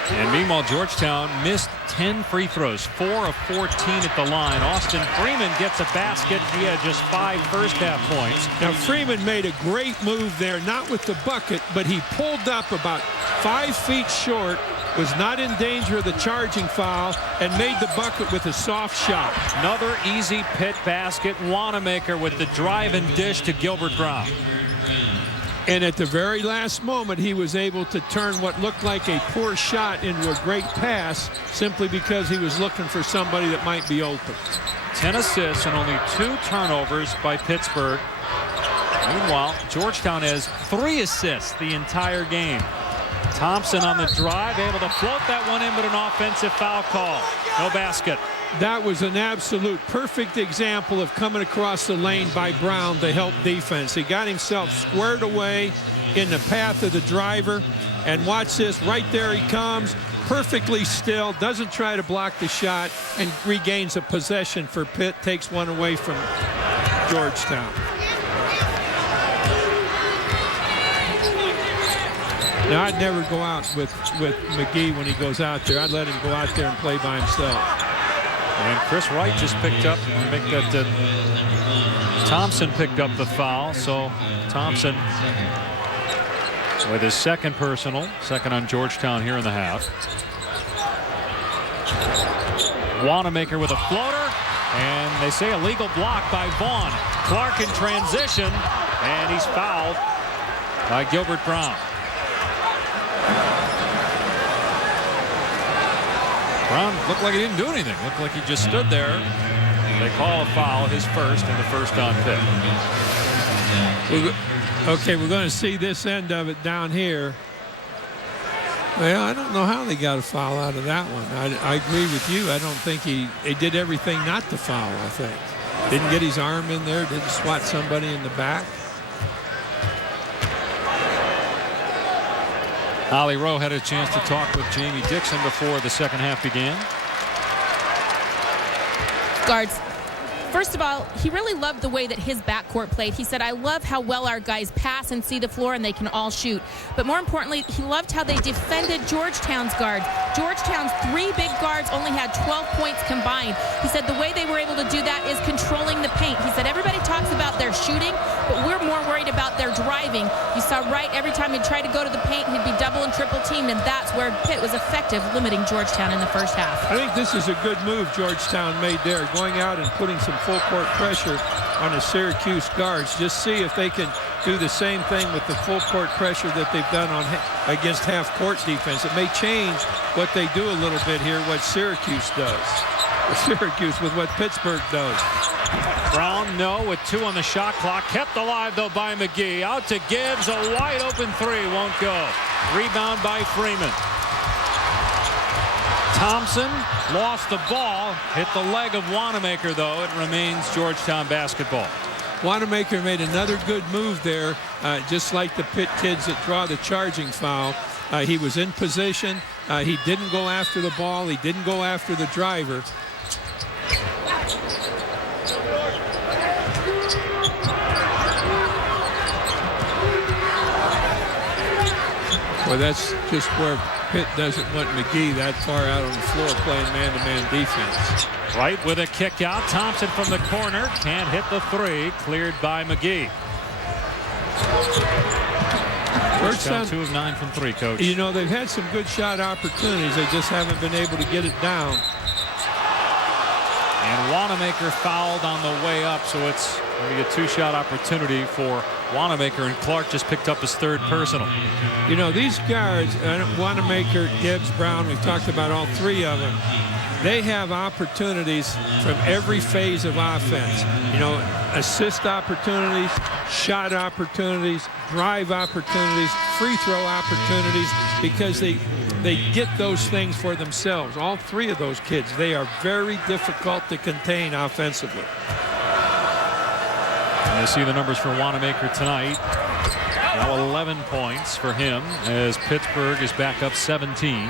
And meanwhile, Georgetown missed 10 free throws, 4 of 14 at the line. Austin Freeman gets a basket. He had just 5 first-half points. Now, Freeman made a great move there, not with the bucket, but he pulled up about 5 feet short, was not in danger of the charging foul, and made the bucket with a soft shot. Another easy Pitt basket. Wanamaker with the drive and dish to Gilbert Brown. And at the very last moment, he was able to turn what looked like a poor shot into a great pass simply because he was looking for somebody that might be open. 10 assists and only 2 turnovers by Pittsburgh. Meanwhile, Georgetown has 3 assists the entire game. Thompson on the drive, able to float that one in, but an offensive foul call. No basket. That was an absolute perfect example of coming across the lane by Brown to help defense. He got himself squared away in the path of the driver. And watch this, right there he comes, perfectly still, doesn't try to block the shot, and regains a possession for Pitt, takes one away from Georgetown. Now, I'd never go out with McGee when he goes out there. I'd let him go out there and play by himself. And Chris Wright just picked up, Thompson picked up the foul. So Thompson with his second personal, second on Georgetown here in the half. Wanamaker with a floater, and they say a legal block by Vaughn. Clark in transition, and he's fouled by Gilbert Brown. Brown looked like he didn't do anything. Looked like he just stood there. They call a foul, his first, and the first on Pitt. Okay, we're going to see this end of it down here. Well, I don't know how they got a foul out of that one. I agree with you. I don't think he did everything not to foul, I think. Didn't get his arm in there, didn't swat somebody in the back. Ollie Rowe had a chance to talk with Jamie Dixon before the second half began. Guards. First of all, he really loved the way that his backcourt played. He said, I love how well our guys pass and see the floor and they can all shoot. But more importantly, he loved how they defended Georgetown's guards. Georgetown's 3 big guards only had 12 points combined. He said the way they were able to do that is controlling the paint. He said everybody talks about their shooting, but we're more worried about their driving. You saw Wright, every time he'd try to go to the paint, he'd be double and triple teamed, and that's where Pitt was effective, limiting Georgetown in the first half. I think this is a good move Georgetown made there, going out and putting some full court pressure on the Syracuse guards. Just see if they can do the same thing with the full court pressure that they've done on against half court defense. It may change what they do a little bit here, what Syracuse does. Or Syracuse with what Pittsburgh does. Brown, no, with 2 on the shot clock. Kept alive, though, by McGee. Out to Gibbs. A wide open 3. Won't go. Rebound by Freeman. Thompson lost the ball. Hit the leg of Wanamaker, though. It remains Georgetown basketball. Wanamaker made another good move there, just like the Pitt kids that draw the charging foul. He was in position. He didn't go after the ball. He didn't go after the driver. Well, that's just where Pitt doesn't want McGee that far out on the floor playing man-to-man defense. Right with a kick out. Thompson from the corner. Can't hit the 3. Cleared by McGee. Georgetown 2 of 9 from 3, Coach. You know, they've had some good shot opportunities. They just haven't been able to get it down. And Wanamaker fouled on the way up, so it's going to be a 2-shot opportunity for Wanamaker, and Clark just picked up his 3rd personal. You know, these guards, Wanamaker, Gibbs, Brown, we've talked about all 3 of them. They have opportunities from every phase of offense. You know, assist opportunities, shot opportunities, drive opportunities, free throw opportunities, because they get those things for themselves. All 3 of those kids, they are very difficult to contain offensively. And you see the numbers for Wanamaker tonight. Now 11 points for him as Pittsburgh is back up 17.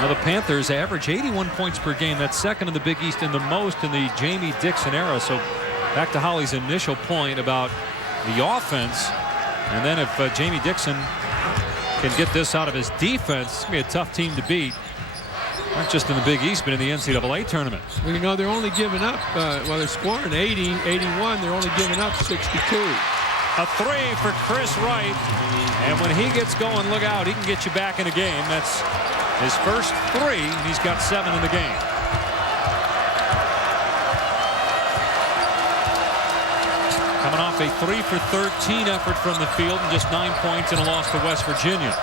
Now the Panthers average 81 points per game. That's second in the Big East and the most in the Jamie Dixon era. So back to Holly's initial point about the offense. And then if Jamie Dixon can get this out of his defense, it's going to be a tough team to beat. Not just in the Big East, but in the NCAA tournament. Well, you know, they're only giving up, well, they're scoring 80, 81. They're only giving up 62. A 3 for Chris Wright. And when he gets going, look out, he can get you back in a game. That's his first 3, and he's got 7 in the game. Coming off a 3 for 13 effort from the field and just 9 points in a loss to West Virginia.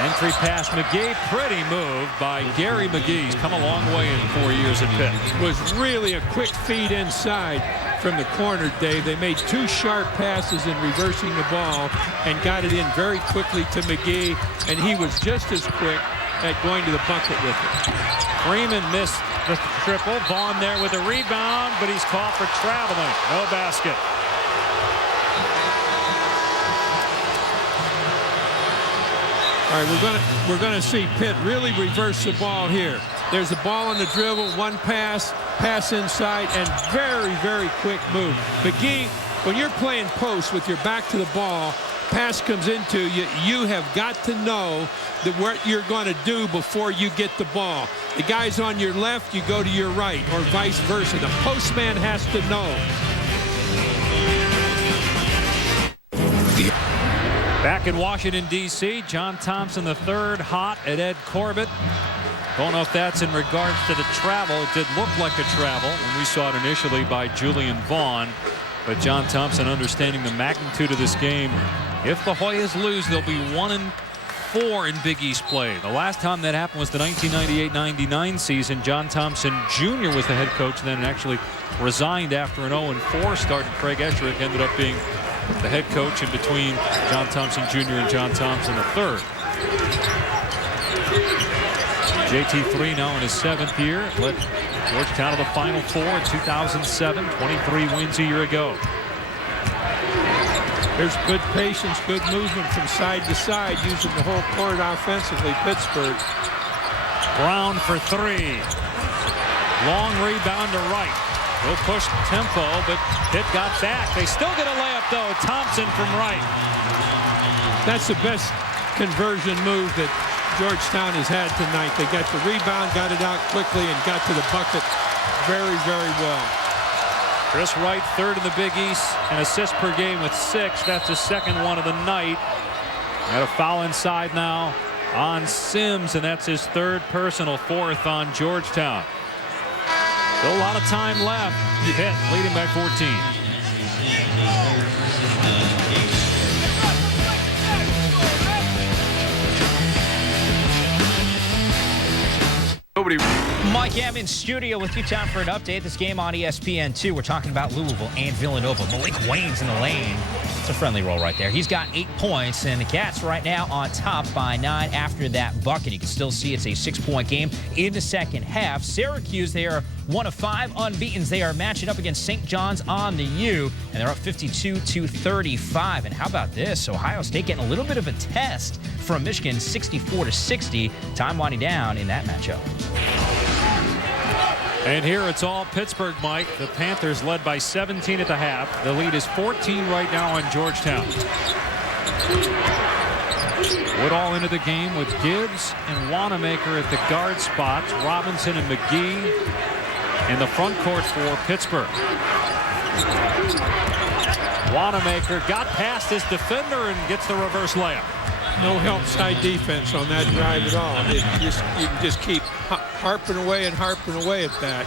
Entry pass McGee, pretty move by Gary McGee. He's come a long way in 4 years at Pitt. It was really a quick feed inside from the corner, Dave. They made 2 sharp passes in reversing the ball and got it in very quickly to McGee, and he was just as quick at going to the bucket with it. Freeman missed the triple. Vaughn there with a rebound, but he's caught for traveling. No basket. All right, we're gonna see Pitt really reverse the ball here. There's a ball on the dribble, 1 pass inside, and very, very quick move. McGee, when you're playing post with your back to the ball, pass comes into you, you have got to know what you're going to do before you get the ball. The guy's on your left, you go to your right, or vice versa. The postman has to know. Back in Washington, D.C., John Thompson III hot at Ed Corbett. Don't know if that's in regards to the travel. It did look like a travel when we saw it initially by Julian Vaughn. But John Thompson understanding the magnitude of this game. If the Hoyas lose, they'll be 1-4 in Big East play. The last time that happened was the 1998-99 season. John Thompson Jr. was the head coach, and then actually resigned after an 0-4 start. And Craig Esherick ended up being the head coach in between John Thompson Jr. and John Thompson III. JT3 now in his 7th year. Led Georgetown to the Final Four in 2007. 23 wins a year ago. There's good patience, good movement from side to side, using the whole court offensively. Pittsburgh. Brown for 3. Long rebound to Wright. He'll push tempo, but Pitt got back. They still get a layup, though. Thompson from Wright. That's the best conversion move that Georgetown has had tonight. They got the rebound, got it out quickly, and got to the bucket very, very well. Chris Wright, 3rd in the Big East, an assist per game with 6. That's his 2nd one of the night. Got a foul inside now on Sims, and that's his 3rd personal, 4th on Georgetown. Still a lot of time left. Pitt leading by 14. Mike M in studio with you. Time for an update. This game on ESPN2. We're talking about Louisville and Villanova. Malik Wayne's in the lane. It's a friendly roll right there. He's got 8 points, and the Cats right now on top by 9 after that bucket. You can still see it's a 6-point game in the second half. Syracuse, they are 1 of 5 unbeatens. They are matching up against St. John's on the U, and they're up 52-35. And how about this? Ohio State getting a little bit of a test from Michigan, 64-60. Time winding down in that matchup. And here it's all Pittsburgh, Mike. The Panthers led by 17 at the half. The lead is 14 right now on Georgetown. Woodall into the game with Gibbs and Wanamaker at the guard spots. Robinson and McGee in the front court for Pittsburgh. Wanamaker got past his defender and gets the reverse layup. No help side defense on that drive at all. You can just keep harping away and harping away at that.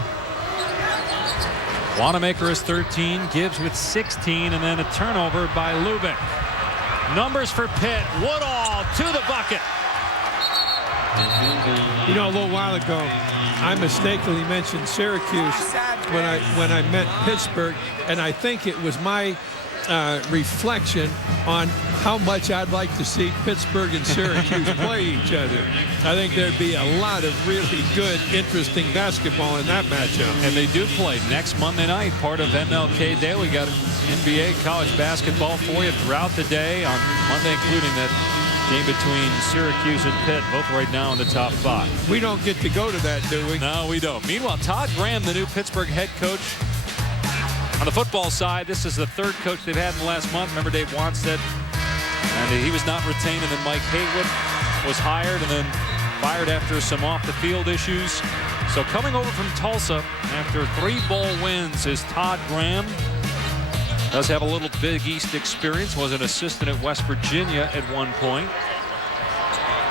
Wanamaker is 13, Gibbs with 16, and then a turnover by Lubick. Numbers for Pitt. Woodall to the bucket. You know, a little while ago, I mistakenly mentioned Syracuse when I meant Pittsburgh, and I think it was my reflection on how much I'd like to see Pittsburgh and Syracuse play each other. I think there'd be a lot of really good, interesting basketball in that matchup. And they do play next Monday night, part of MLK Day. We got NBA college basketball for you throughout the day on Monday, including that game between Syracuse and Pitt, both right now in the top 5. We don't get to go to that, do we? No, we don't. Meanwhile, Todd Graham, the new Pittsburgh head coach. On the football side, this is the 3rd coach they've had in the last month. Remember Dave Wanstead, and he was not retained, and then Mike Haywood was hired and then fired after some off-the-field issues. So coming over from Tulsa after 3 bowl wins is Todd Graham. Does have a little Big East experience. Was an assistant at West Virginia at one point.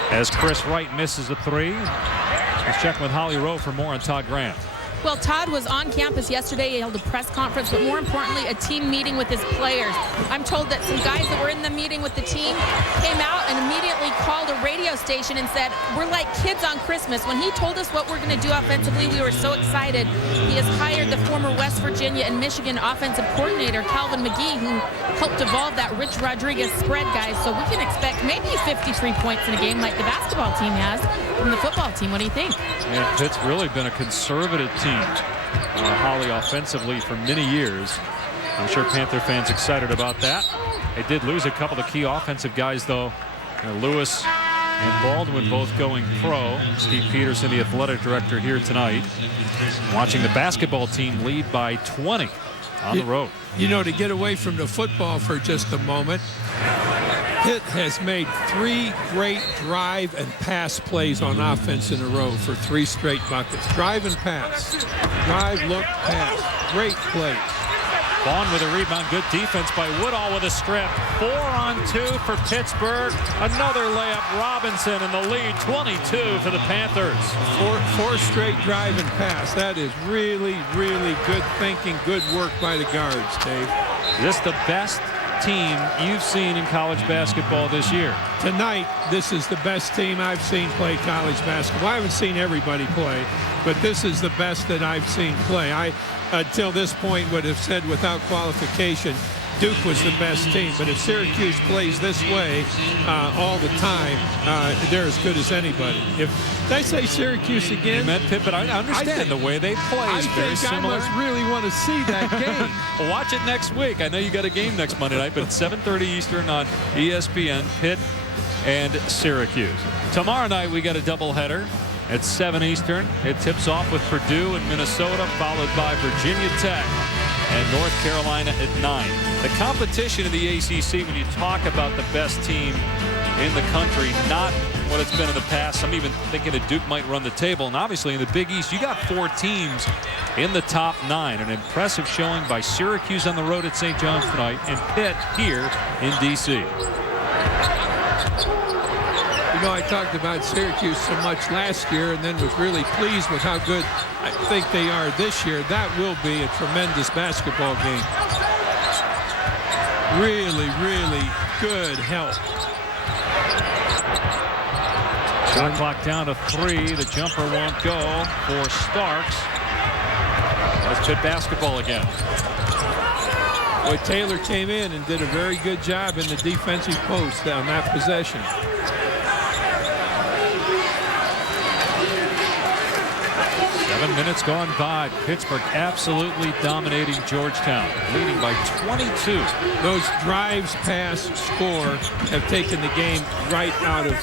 As Chris Wright misses a 3. Let's check with Holly Rowe for more on Todd Graham. Well, Todd was on campus yesterday. He held a press conference, but more importantly, a team meeting with his players. I'm told that some guys that were in the meeting with the team came out and immediately called a radio station and said, we're like kids on Christmas. When he told us what we're going to do offensively, we were so excited. He has hired the former West Virginia and Michigan offensive coordinator, Calvin McGee, who helped evolve that Rich Rodriguez spread, guys. So we can expect maybe 53 points in a game like the basketball team has from the football team. What do you think? And Pitt's really been a conservative team. Holly offensively for many years. I'm sure Panther fans excited about that. They did lose a couple of key offensive guys, though. Lewis and Baldwin both going pro. Steve Peterson, the athletic director, here tonight, watching the basketball team lead by 20 on the road. You know, to get away from the football for just a moment, Pitt has made 3 great drive and pass plays on offense in a row for 3 straight buckets. Drive and pass. Drive, look, pass. Great plays. Vaughn with a rebound. Good defense by Woodall with a strip. 4-on-2 for Pittsburgh. Another layup. Robinson in the lead. 22 for the Panthers. 4 straight drive and pass. That is really, really good thinking. Good work by the guards, Dave. This the best team you've seen in college basketball this year. Tonight, this is the best team I've seen play college basketball. I haven't seen everybody play, but this is the best that I've seen play. I, until this point, would have said without qualification, Duke was the best team. But if Syracuse plays this way all the time, they're as good as anybody. Did I say Syracuse again? You meant Pitt, but I understand the way they play is very similar. I must really want to see that game. Well, watch it next week. I know you got a game next Monday night, but it's 7:30 Eastern on ESPN, Pitt and Syracuse. Tomorrow night we got a doubleheader at 7 Eastern. It tips off with Purdue and Minnesota, followed by Virginia Tech and North Carolina at 9. The competition in the ACC, when you talk about the best team in the country, not what it's been in the past. I'm even thinking that Duke might run the table. And obviously in the Big East, you got 4 teams in the top 9. An impressive showing by Syracuse on the road at St. John's tonight and Pitt here in D.C. You know, I talked about Syracuse so much last year and then was really pleased with how good I think they are this year. That will be a tremendous basketball game. Really, really good help. Shot clock down to 3. The jumper won't go for Starks. That's Pitt basketball again. Boy, Taylor came in and did a very good job in the defensive post on that possession. Minutes gone by. Pittsburgh absolutely dominating Georgetown, leading by 22. Those drives, pass, score have taken the game right out of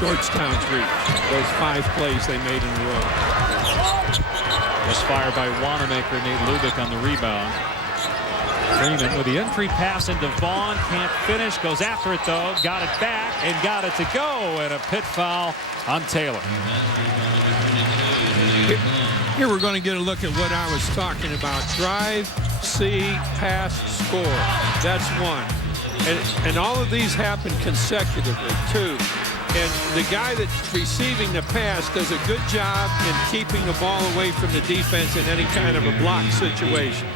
Georgetown's reach. Those 5 plays they made in a row. Misfire by Wanamaker. Nate Lubick on the rebound. Freeman with the entry pass into Vaughn. Can't finish. Goes after it though. Got it back and got it to go. And a Pitt foul on Taylor. Here we're going to get a look at what I was talking about. Drive, see, pass, score. That's 1. And all of these happen consecutively, 2. And the guy that's receiving the pass does a good job in keeping the ball away from the defense in any kind of a block situation.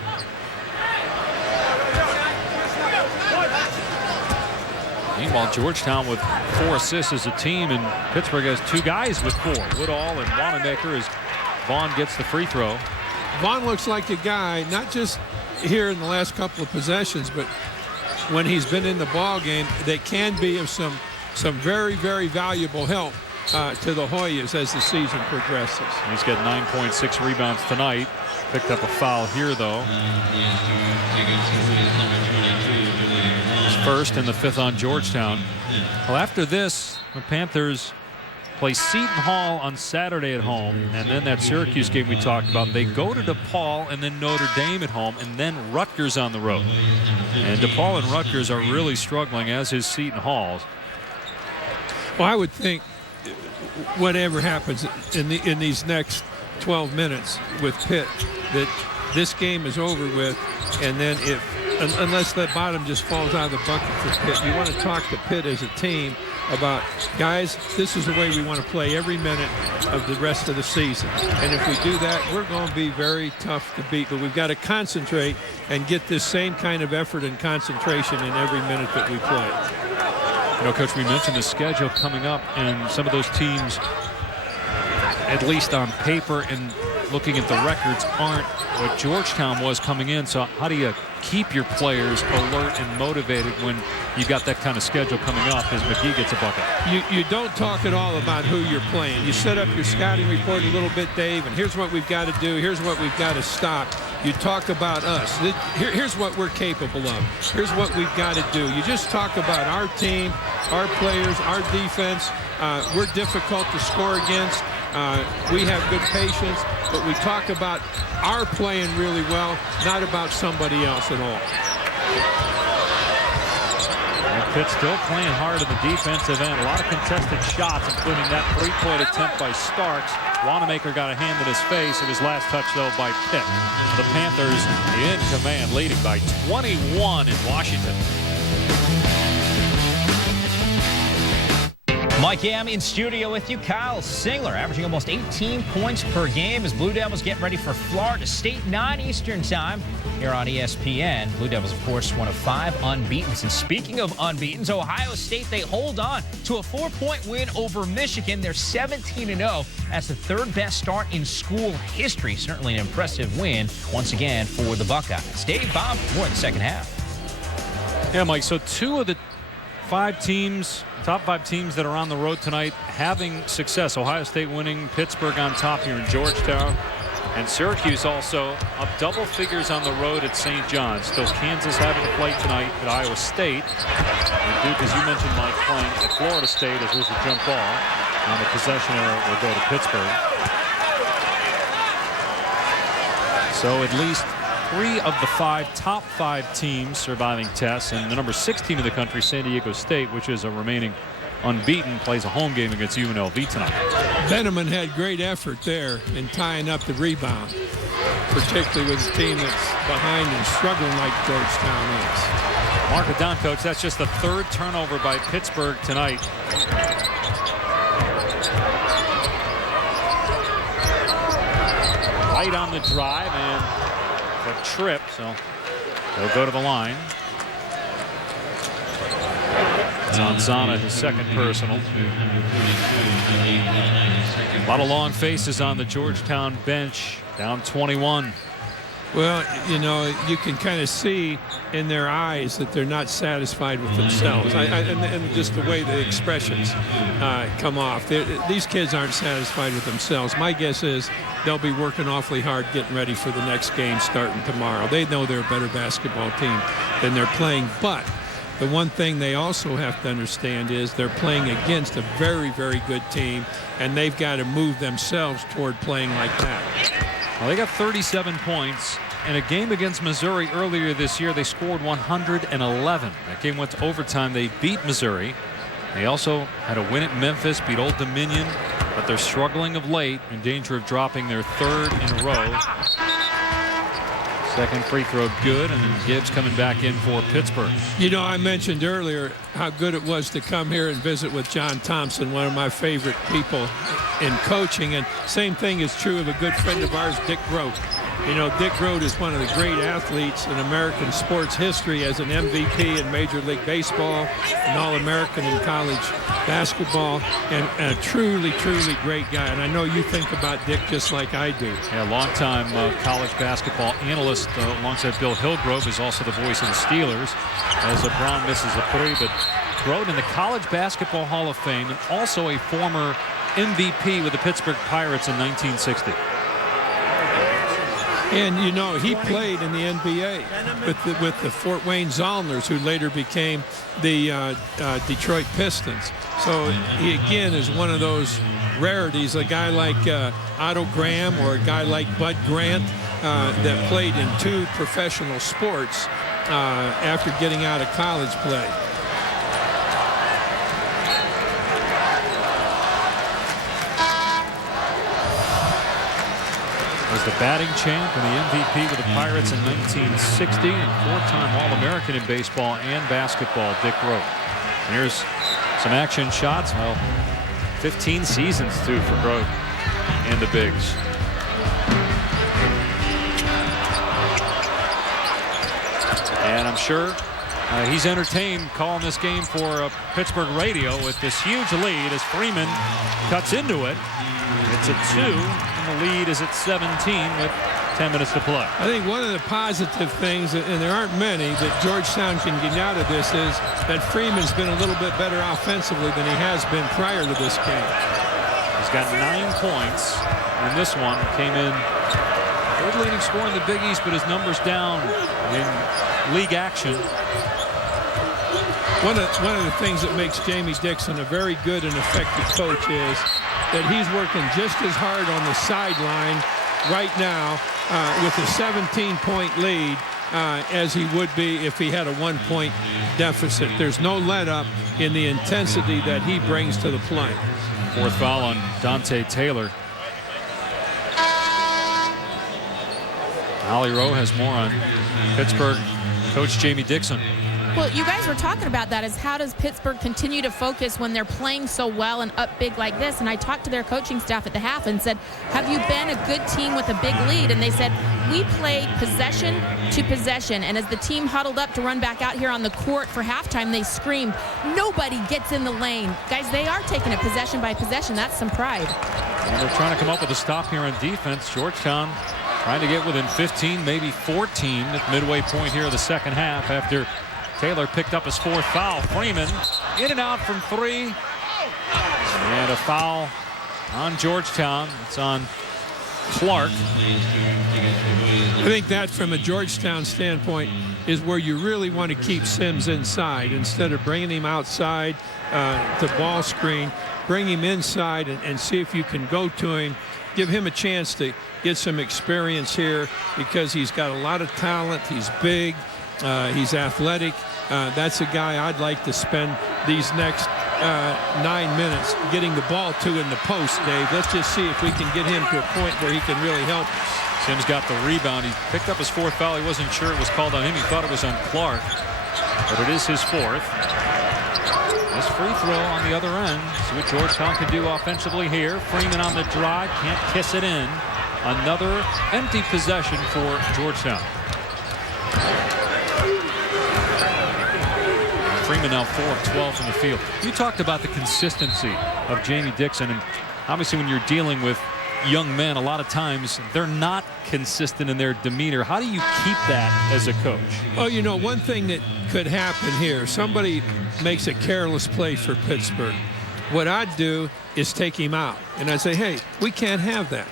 Meanwhile, Georgetown with 4 assists as a team, and Pittsburgh has 2 guys with 4. Woodall and Wanamaker as Vaughn gets the free throw. Vaughn looks like a guy, not just here in the last couple of possessions, but when he's been in the ball game, that can be of some very, very valuable help to the Hoyas as the season progresses. He's got 9.6 rebounds tonight. Picked up a foul here, though. His first and the 5th on Georgetown. Well, after this, the Panthers play Seton Hall on Saturday at home, and then that Syracuse game we talked about. They go to DePaul and then Notre Dame at home, and then Rutgers on the road. And DePaul and Rutgers are really struggling, as is Seton Hall. Well, I would think whatever happens in these next 12 minutes with Pitt, that this game is over with, and then unless that bottom just falls out of the bucket for Pitt, you want to talk to Pitt as a team about, guys, this is the way we want to play every minute of the rest of the season. And if we do that, we're going to be very tough to beat. But we've got to concentrate and get this same kind of effort and concentration in every minute that we play. You know, Coach, we mentioned the schedule coming up, and some of those teams, at least on paper and looking at the records, aren't what Georgetown was coming in. So how do you keep your players alert and motivated when you got that kind of schedule coming up as McGee gets a bucket? You don't talk at all about who you're playing. You set up your scouting report a little bit, Dave, and here's what we've got to do. Here's what we've got to stop. You talk about us. Here's what we're capable of. Here's what we've got to do. You just talk about our team, our players, our defense. We're difficult to score against. We have good patience, but we talk about our playing really well, not about somebody else at all. And Pitt still playing hard in the defensive end. A lot of contested shots, including that 3-point attempt by Starks. Wanamaker got a hand in his face. It was last touch, though, by Pitt. The Panthers in command, leading by 21 in Washington. Mike Yam in studio with you. Kyle Singler averaging almost 18 points per game as Blue Devils get ready for Florida State, 9 Eastern time here on ESPN. Blue Devils, of course, one of 5 unbeatens. And speaking of unbeatens, Ohio State, they hold on to a 4-point win over Michigan. They're 17-0. That's the 3rd best start in school history. Certainly an impressive win once again for the Buckeyes. Dave, Bob, more in the second half. Yeah, Mike, so 2 of the 5 teams, top 5 teams that are on the road tonight having success. Ohio State winning, Pittsburgh on top here in Georgetown, and Syracuse also up double figures on the road at St. John's. Still Kansas having a flight tonight at Iowa State. And Duke, as you mentioned, Mike, playing at Florida State as there's a jump ball. And the possession will go to Pittsburgh. So at least 3 of the 5 top 5 teams surviving tests, and the number 6 team in the country, San Diego State, which is a remaining unbeaten, plays a home game against UNLV tonight. Benneman had great effort there in tying up the rebound, particularly with a team that's behind and struggling like Georgetown is. Mark it down, Coach. That's just the 3rd turnover by Pittsburgh tonight. Right on the drive and a trip, so they'll go to the line. Zanzana, his 2nd personal. A lot of long faces on the Georgetown bench, down 21. Well, you know, you can kind of see in their eyes that they're not satisfied with themselves. And just the way the expressions come off. These kids aren't satisfied with themselves. My guess is they'll be working awfully hard getting ready for the next game starting tomorrow. They know they're a better basketball team than they're playing. But the one thing they also have to understand is they're playing against a very, very good team, and they've got to move themselves toward playing like that. Well, they got 37 points. In a game against Missouri earlier this year, they scored 111. That game went to overtime. They beat Missouri. They also had a win at Memphis, beat Old Dominion, but they're struggling of late, in danger of dropping their 3rd in a row. 2nd free throw good, and then Gibbs coming back in for Pittsburgh. You know, I mentioned earlier how good it was to come here and visit with John Thompson, one of my favorite people in coaching. And same thing is true of a good friend of ours, Dick Grote. You know, Dick Grote is one of the great athletes in American sports history, as an MVP in Major League Baseball, an All-American in college basketball, and a truly, truly great guy. And I know you think about Dick just like I do. Yeah, longtime college basketball analyst alongside Bill Hillgrove, is also the voice of the Steelers as Brown misses a 3. But Grote in the College Basketball Hall of Fame, and also a former MVP with the Pittsburgh Pirates in 1960. And, you know, he played in the NBA with the Fort Wayne Zollners, who later became the Detroit Pistons. So he, again, is one of those rarities, a guy like Otto Graham or a guy like Bud Grant that played in 2 professional sports after getting out of college play. Was the batting champ and the MVP with the Pirates in 1960, and 4-time All-American in baseball and basketball, Dick Grote. And here's some action shots. Well, 15 seasons, too, for Grote and the Bigs. And I'm sure he's entertained calling this game for Pittsburgh radio with this huge lead as Freeman cuts into it. It's a 2, and the lead is at 17 with 10 minutes to play. I think one of the positive things, and there aren't many, that Georgetown can get out of this is that Freeman's been a little bit better offensively than he has been prior to this game. He's got 9 points, and this one came in 3rd leading scorer in the Big East, but his numbers down in league action. One of the things that makes Jamie Dixon a very good and effective coach is that he's working just as hard on the sideline right now with a 17-point lead as he would be if he had a 1-point deficit. There's no let-up in the intensity that he brings to the play. 4th foul on Dante Taylor. Holly Rowe has more on Pittsburgh coach Jamie Dixon. Well, you guys were talking about that, is how does Pittsburgh continue to focus when they're playing so well and up big like this? And I talked to their coaching staff at the half and said, have you been a good team with a big lead? And they said, we played possession to possession. And as the team huddled up to run back out here on the court for halftime, they screamed, nobody gets in the lane. Guys, they are taking it possession by possession. That's some pride. And they're trying to come up with a stop here on defense. Georgetown trying to get within 15, maybe 14 at midway point here of the second half after Taylor picked up his 4th foul. Freeman in and out from 3. And a foul on Georgetown. It's on Clark. I think that, from a Georgetown standpoint, is where you really want to keep Sims inside instead of bringing him outside to ball screen. Bring him inside and see if you can go to him. Give him a chance to get some experience here because he's got a lot of talent. He's big. He's athletic. That's a guy I'd like to spend these next 9 minutes getting the ball to in the post, Dave. Let's just see if we can get him to a point where he can really help us. Sims got the rebound. He picked up his 4th foul. He wasn't sure it was called on him. He thought it was on Clark, but it is his 4th. This free throw on the other end. See what Georgetown can do offensively here. Freeman on the drive. Can't kiss it in. Another empty possession for Georgetown. Freeman now 4 of 12 from the field. You talked about the consistency of Jamie Dixon, and obviously when you're dealing with young men, a lot of times they're not consistent in their demeanor. How do you keep that as a coach? Well, you know, one thing that could happen here, somebody makes a careless play for Pittsburgh. What I'd do is take him out, and I'd say, hey, we can't have that.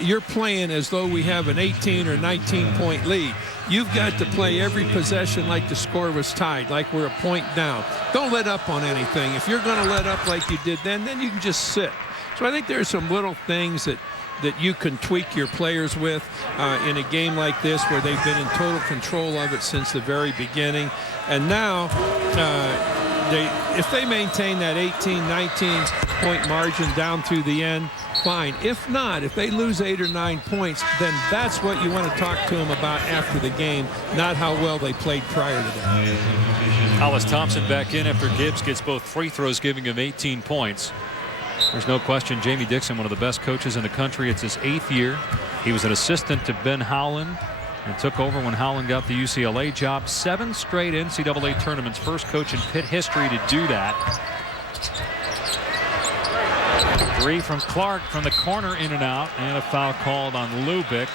You're playing as though we have an 18 or 19-point lead. You've got to play every possession like the score was tied, like we're a point down. Don't let up on anything. If you're going to let up like you did then you can just sit. So I think there are some little things that you can tweak your players with in a game like this where they've been in total control of it since the very beginning. And now, if they maintain that 18, 19-point margin down through the end, fine. If not, if they lose 8 or 9 points, then that's what you want to talk to them about after the game, not how well they played prior to that. Hollis Thompson back in after Gibbs gets both free throws, giving him 18 points. There's no question Jamie Dixon, one of the best coaches in the country. It's his 8th year. He was an assistant to Ben Howland and took over when Howland got the UCLA job. 7 straight NCAA tournaments. First coach in Pitt history to do that. 3 from Clark from the corner, in and out, and a foul called on Lubick.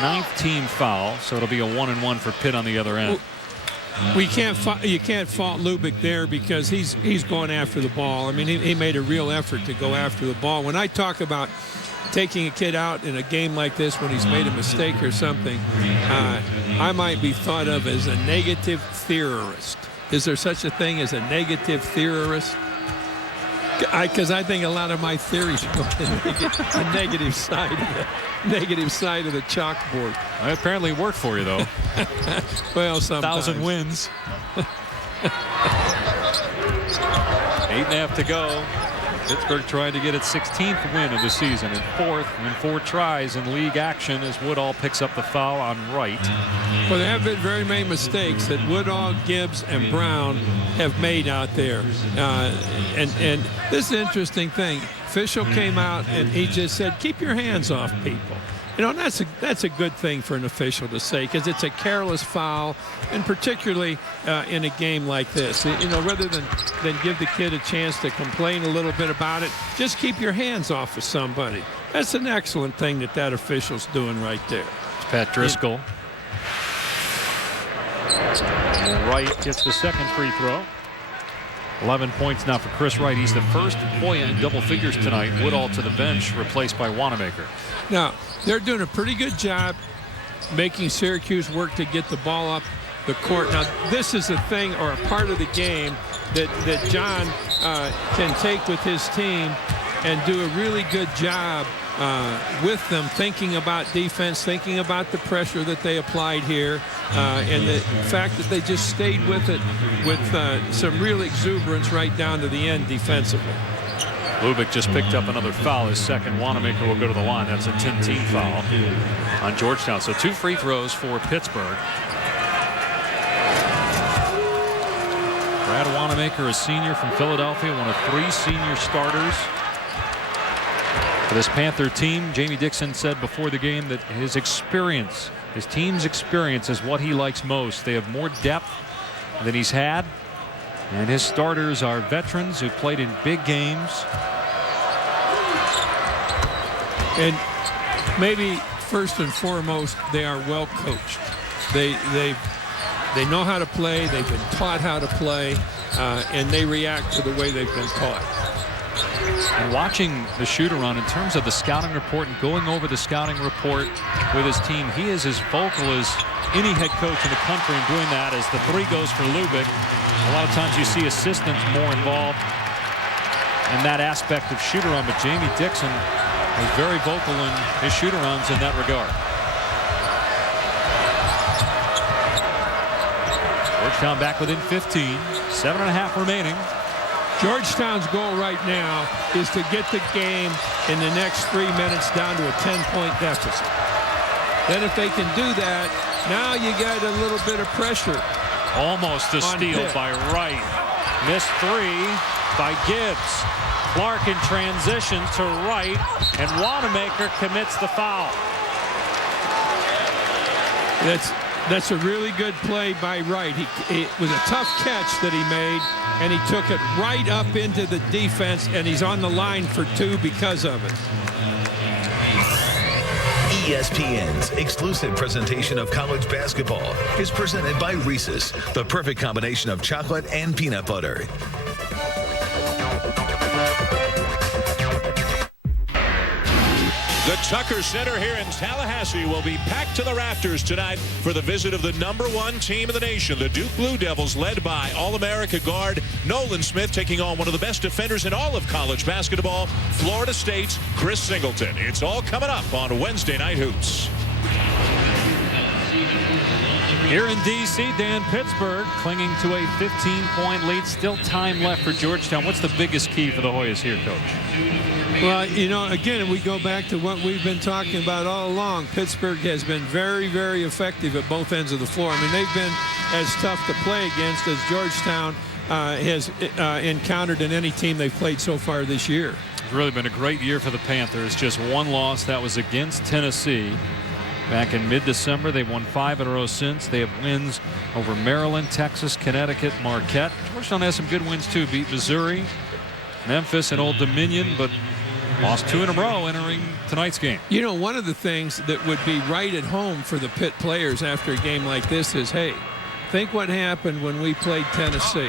9th team foul, so it'll be a 1-and-1 for Pitt on the other end. You can't fault Lubick there because he's going after the ball. I mean, he made a real effort to go after the ball. When I talk about taking a kid out in a game like this when he's made a mistake or something, I might be thought of as a negative theorist. Is there such a thing as a negative theorist? Because I think a lot of my theories go to the negative side of the chalkboard. It apparently worked for you, though. Well, sometimes. 1,000 wins. 8.5 to go. Pittsburgh trying to get its 16th win of the season and 4th in 4 tries in league action as Woodall picks up the foul on Wright. Well, there have been very many mistakes that Woodall, Gibbs, and Brown have made out there. And this is an interesting thing. Official came out and he just said, keep your hands off people. You know, that's a good thing for an official to say because it's a careless foul, and particularly in a game like this. You know, rather than give the kid a chance to complain a little bit about it, just keep your hands off of somebody. That's an excellent thing that official's doing right there. It's Pat Driscoll. And Wright gets the 2nd free throw. 11 points now for Chris Wright. He's the first Hoya in double figures tonight. Woodall to the bench, replaced by Wanamaker. Now, they're doing a pretty good job making Syracuse work to get the ball up the court. Now, this is a thing or a part of the game that John can take with his team and do a really good job with them, thinking about defense, thinking about the pressure that they applied here, and the fact that they just stayed with it with some real exuberance right down to the end defensively. Lubick just picked up another foul. His 2nd. Wanamaker will go to the line. That's a 10-team foul on Georgetown. So 2 free throws for Pittsburgh. Brad Wanamaker, a senior from Philadelphia, one of 3 senior starters for this Panther team. Jamie Dixon said before the game that his experience, his team's experience, is what he likes most. They have more depth than he's had, and his starters are veterans who played in big games. And maybe first and foremost, they are well coached. They've They know how to play. They've been taught how to play, and they react to the way they've been taught. And watching the shoot-around in terms of the scouting report and going over the scouting report with his team, he is as vocal as any head coach in the country in doing that. As the three goes for Lubick, a lot of times you see assistants more involved in that aspect of shoot-around, but Jamie Dixon is very vocal in his shoot-arounds in that regard. Georgetown back within 15, 7.5 remaining. Georgetown's goal right now is to get the game in the next 3 minutes down to a 10-point deficit. Then if they can do that, now you got a little bit of pressure. Almost a steal Pitt. by Wright. Missed three by Gibbs. Clark in transition to Wright, and Wanamaker commits the foul. That's a really good play by Wright. It was a tough catch that he made, and he took it right up into the defense, and he's on the line for 2 because of it. ESPN's exclusive presentation of college basketball is presented by Reese's, the perfect combination of chocolate and peanut butter. The Tucker Center here in Tallahassee will be packed to the rafters tonight for the visit of the #1 team in the nation, the Duke Blue Devils, led by All-America guard Nolan Smith, taking on one of the best defenders in all of college basketball, Florida State's Chris Singleton. It's all coming up on Wednesday Night Hoops. Here in D.C., Dan, Pittsburgh clinging to a 15-point lead. Still time left for Georgetown. What's the biggest key for the Hoyas here, Coach? Well, you know, again, we go back to what we've been talking about all along. Pittsburgh has been very, very effective at both ends of the floor. I mean, they've been as tough to play against as Georgetown has encountered in any team they've played so far this year. It's really been a great year for the Panthers. Just one loss. That was against Tennessee. Back in mid-December, they've won 5 in a row since. They have wins over Maryland, Texas, Connecticut, Marquette. Georgetown has some good wins, too. Beat Missouri, Memphis, and Old Dominion, but lost 2 in a row entering tonight's game. You know, one of the things that would be right at home for the Pitt players after a game like this is, hey, think what happened when we played Tennessee.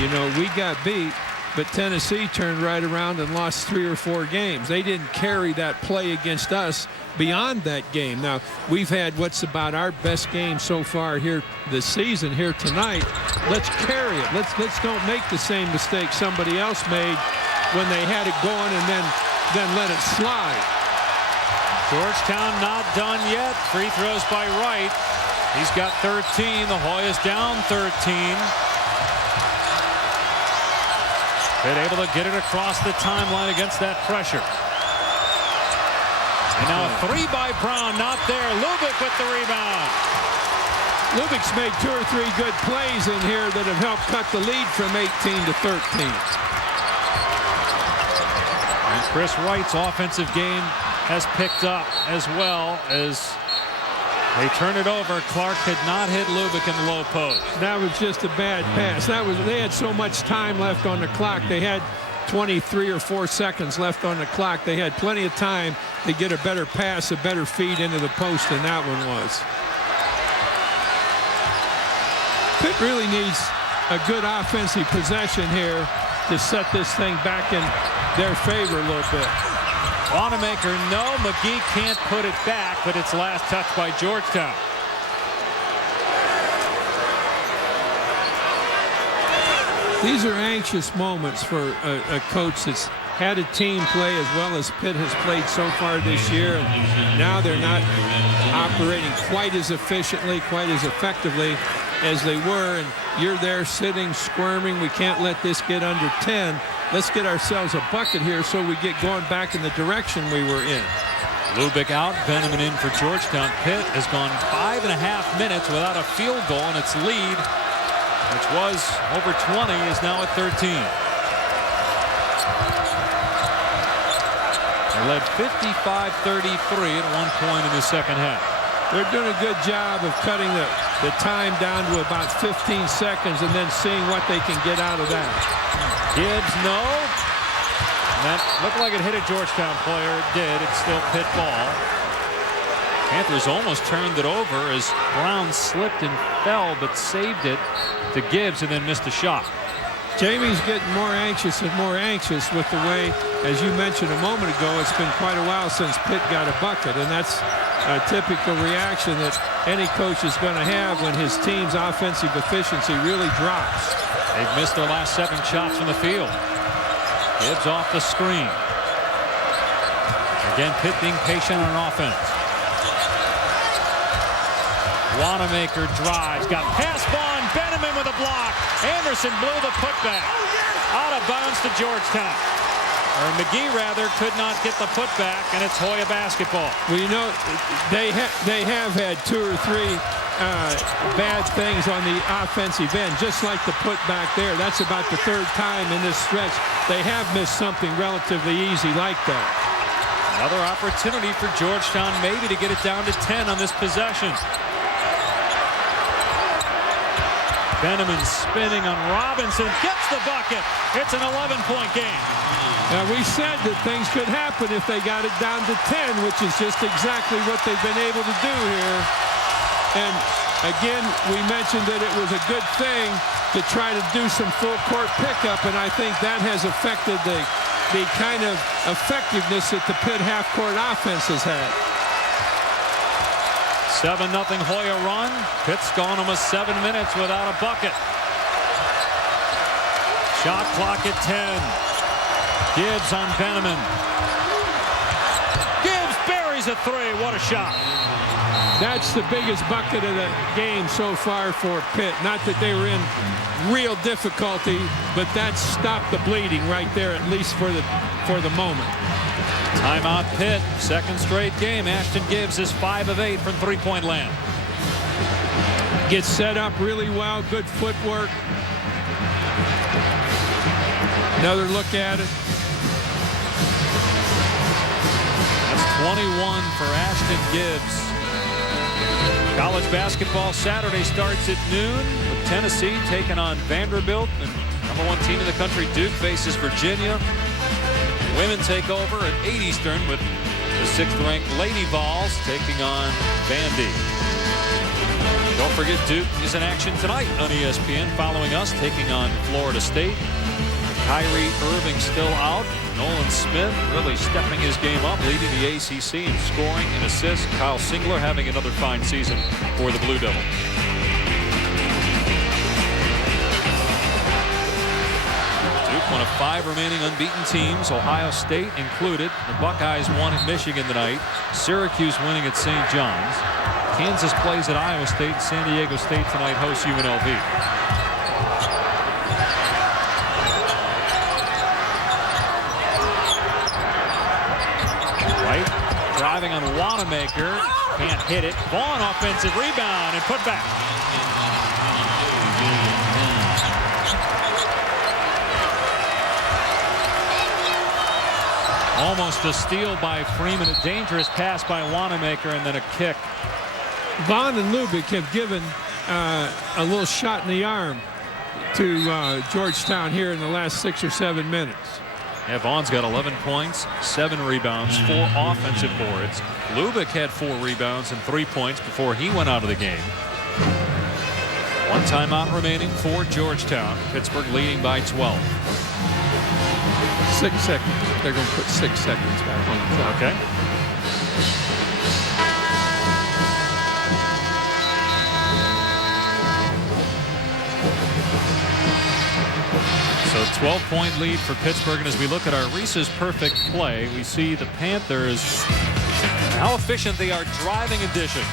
You know, we got beat, but Tennessee turned right around and lost 3 or 4 games. They didn't carry that play against us beyond that game. Now, we've had what's about our best game so far here this season here tonight. Let's carry it. Let's don't make the same mistake somebody else made when they had it going and then let it slide. Georgetown not done yet. Free throws by Wright. He's got 13. The Hoyas down 13. Pitt able to get it across the timeline against that pressure. And now a 3 by Brown, not there. Lubick with the rebound. Lubick's made 2 or 3 good plays in here that have helped cut the lead from 18 to 13. And Chris Wright's offensive game has picked up as well as they turn it over. Clark could not hit Lubick in the low post. That was just a bad pass. They had so much time left on the clock. They had 23 or 4 seconds left on the clock. They had plenty of time to get a better pass, a better feed into the post than that one was. Pitt really needs a good offensive possession here to set this thing back in their favor a little bit. Wanamaker, no. McGee can't put it back, but it's last touch by Georgetown. These are anxious moments for a coach that's had a team play as well as Pitt has played so far this year. And now they're not operating quite as efficiently, quite as effectively as they were. And you're there sitting, squirming. We can't let this get under 10. Let's get ourselves a bucket here so we get going back in the direction we were in. Lubick out, Benjamin in for Georgetown. Pitt has gone 5.5 minutes without a field goal, and its lead, which was over 20, is now at 13. They led 55-33 at one point in the second half. They're doing a good job of cutting the time down to about 15 seconds and then seeing what they can get out of that. Gibbs, no. And that looked like it hit a Georgetown player. It did. It's still Pitt ball. Panthers almost turned it over as Brown slipped and fell, but saved it to Gibbs and then missed a shot. Jamie's getting more anxious and more anxious with the way, as you mentioned a moment ago, it's been quite a while since Pitt got a bucket, and that's a typical reaction that any coach is going to have when his team's offensive efficiency really drops. They've missed their last 7 shots from the field. Gibbs off the screen. Again, Pitt being patient on offense. Wanamaker drives, got past Vaughn, Benjamin with a block. Anderson blew the putback. Out of bounds to Georgetown. Or McGee, rather, could not get the putback, and it's Hoya basketball. Well, you know, they have had 2 or 3 bad things on the offensive end, just like the putback there. That's about the 3rd time in this stretch. They have missed something relatively easy like that. Another opportunity for Georgetown maybe to get it down to 10 on this possession. Benjamin spinning on Robinson, gets the bucket. It's an 11-point game. Now, we said that things could happen if they got it down to 10, which is just exactly what they've been able to do here. And again, we mentioned that it was a good thing to try to do some full court pickup, and I think that has affected the kind of effectiveness that the Pitt half-court offense has had. 7-0 Hoya run. Pitt's gone almost 7 minutes without a bucket. Shot clock at 10. Gibbs on Benjamin. Gibbs buries a 3. What a shot. That's the biggest bucket of the game so far for Pitt. Not that they were in real difficulty, but that stopped the bleeding right there, at least for the moment. Timeout Pitt. 2nd straight game. Ashton Gibbs is 5 of 8 from three-point land. Gets set up really well. Good footwork. Another look at it. That's 21 for Ashton Gibbs. College basketball Saturday starts at noon with Tennessee taking on Vanderbilt, and #1 team in the country Duke faces Virginia. Women take over at 8 Eastern with the 6th-ranked Lady Vols taking on Vandy. Don't forget Duke is in action tonight on ESPN following us taking on Florida State. Kyrie Irving still out. Nolan Smith really stepping his game up, leading the ACC in scoring and assists. Kyle Singler having another fine season for the Blue Devils. Duke, one of 5 remaining unbeaten teams, Ohio State included. The Buckeyes won at Michigan tonight. Syracuse winning at St. John's. Kansas plays at Iowa State. San Diego State tonight hosts UNLV. Driving on Wanamaker, can't hit it. Vaughn offensive rebound and put back. Almost a steal by Freeman, a dangerous pass by Wanamaker, and then a kick. Vaughn and Lubick have given a little shot in the arm to Georgetown here in the last 6 or 7 minutes. Yeah, Vaughn's got 11 points, 7 rebounds, 4 offensive boards. Lubick had 4 rebounds and 3 points before he went out of the game. 1 timeout remaining for Georgetown. Pittsburgh leading by 12. 6 seconds. They're going to put 6 seconds back on the clock. Okay. So 12-point lead for Pittsburgh, and as we look at our Reese's Perfect play, we see the Panthers, how efficient they are driving and dishing.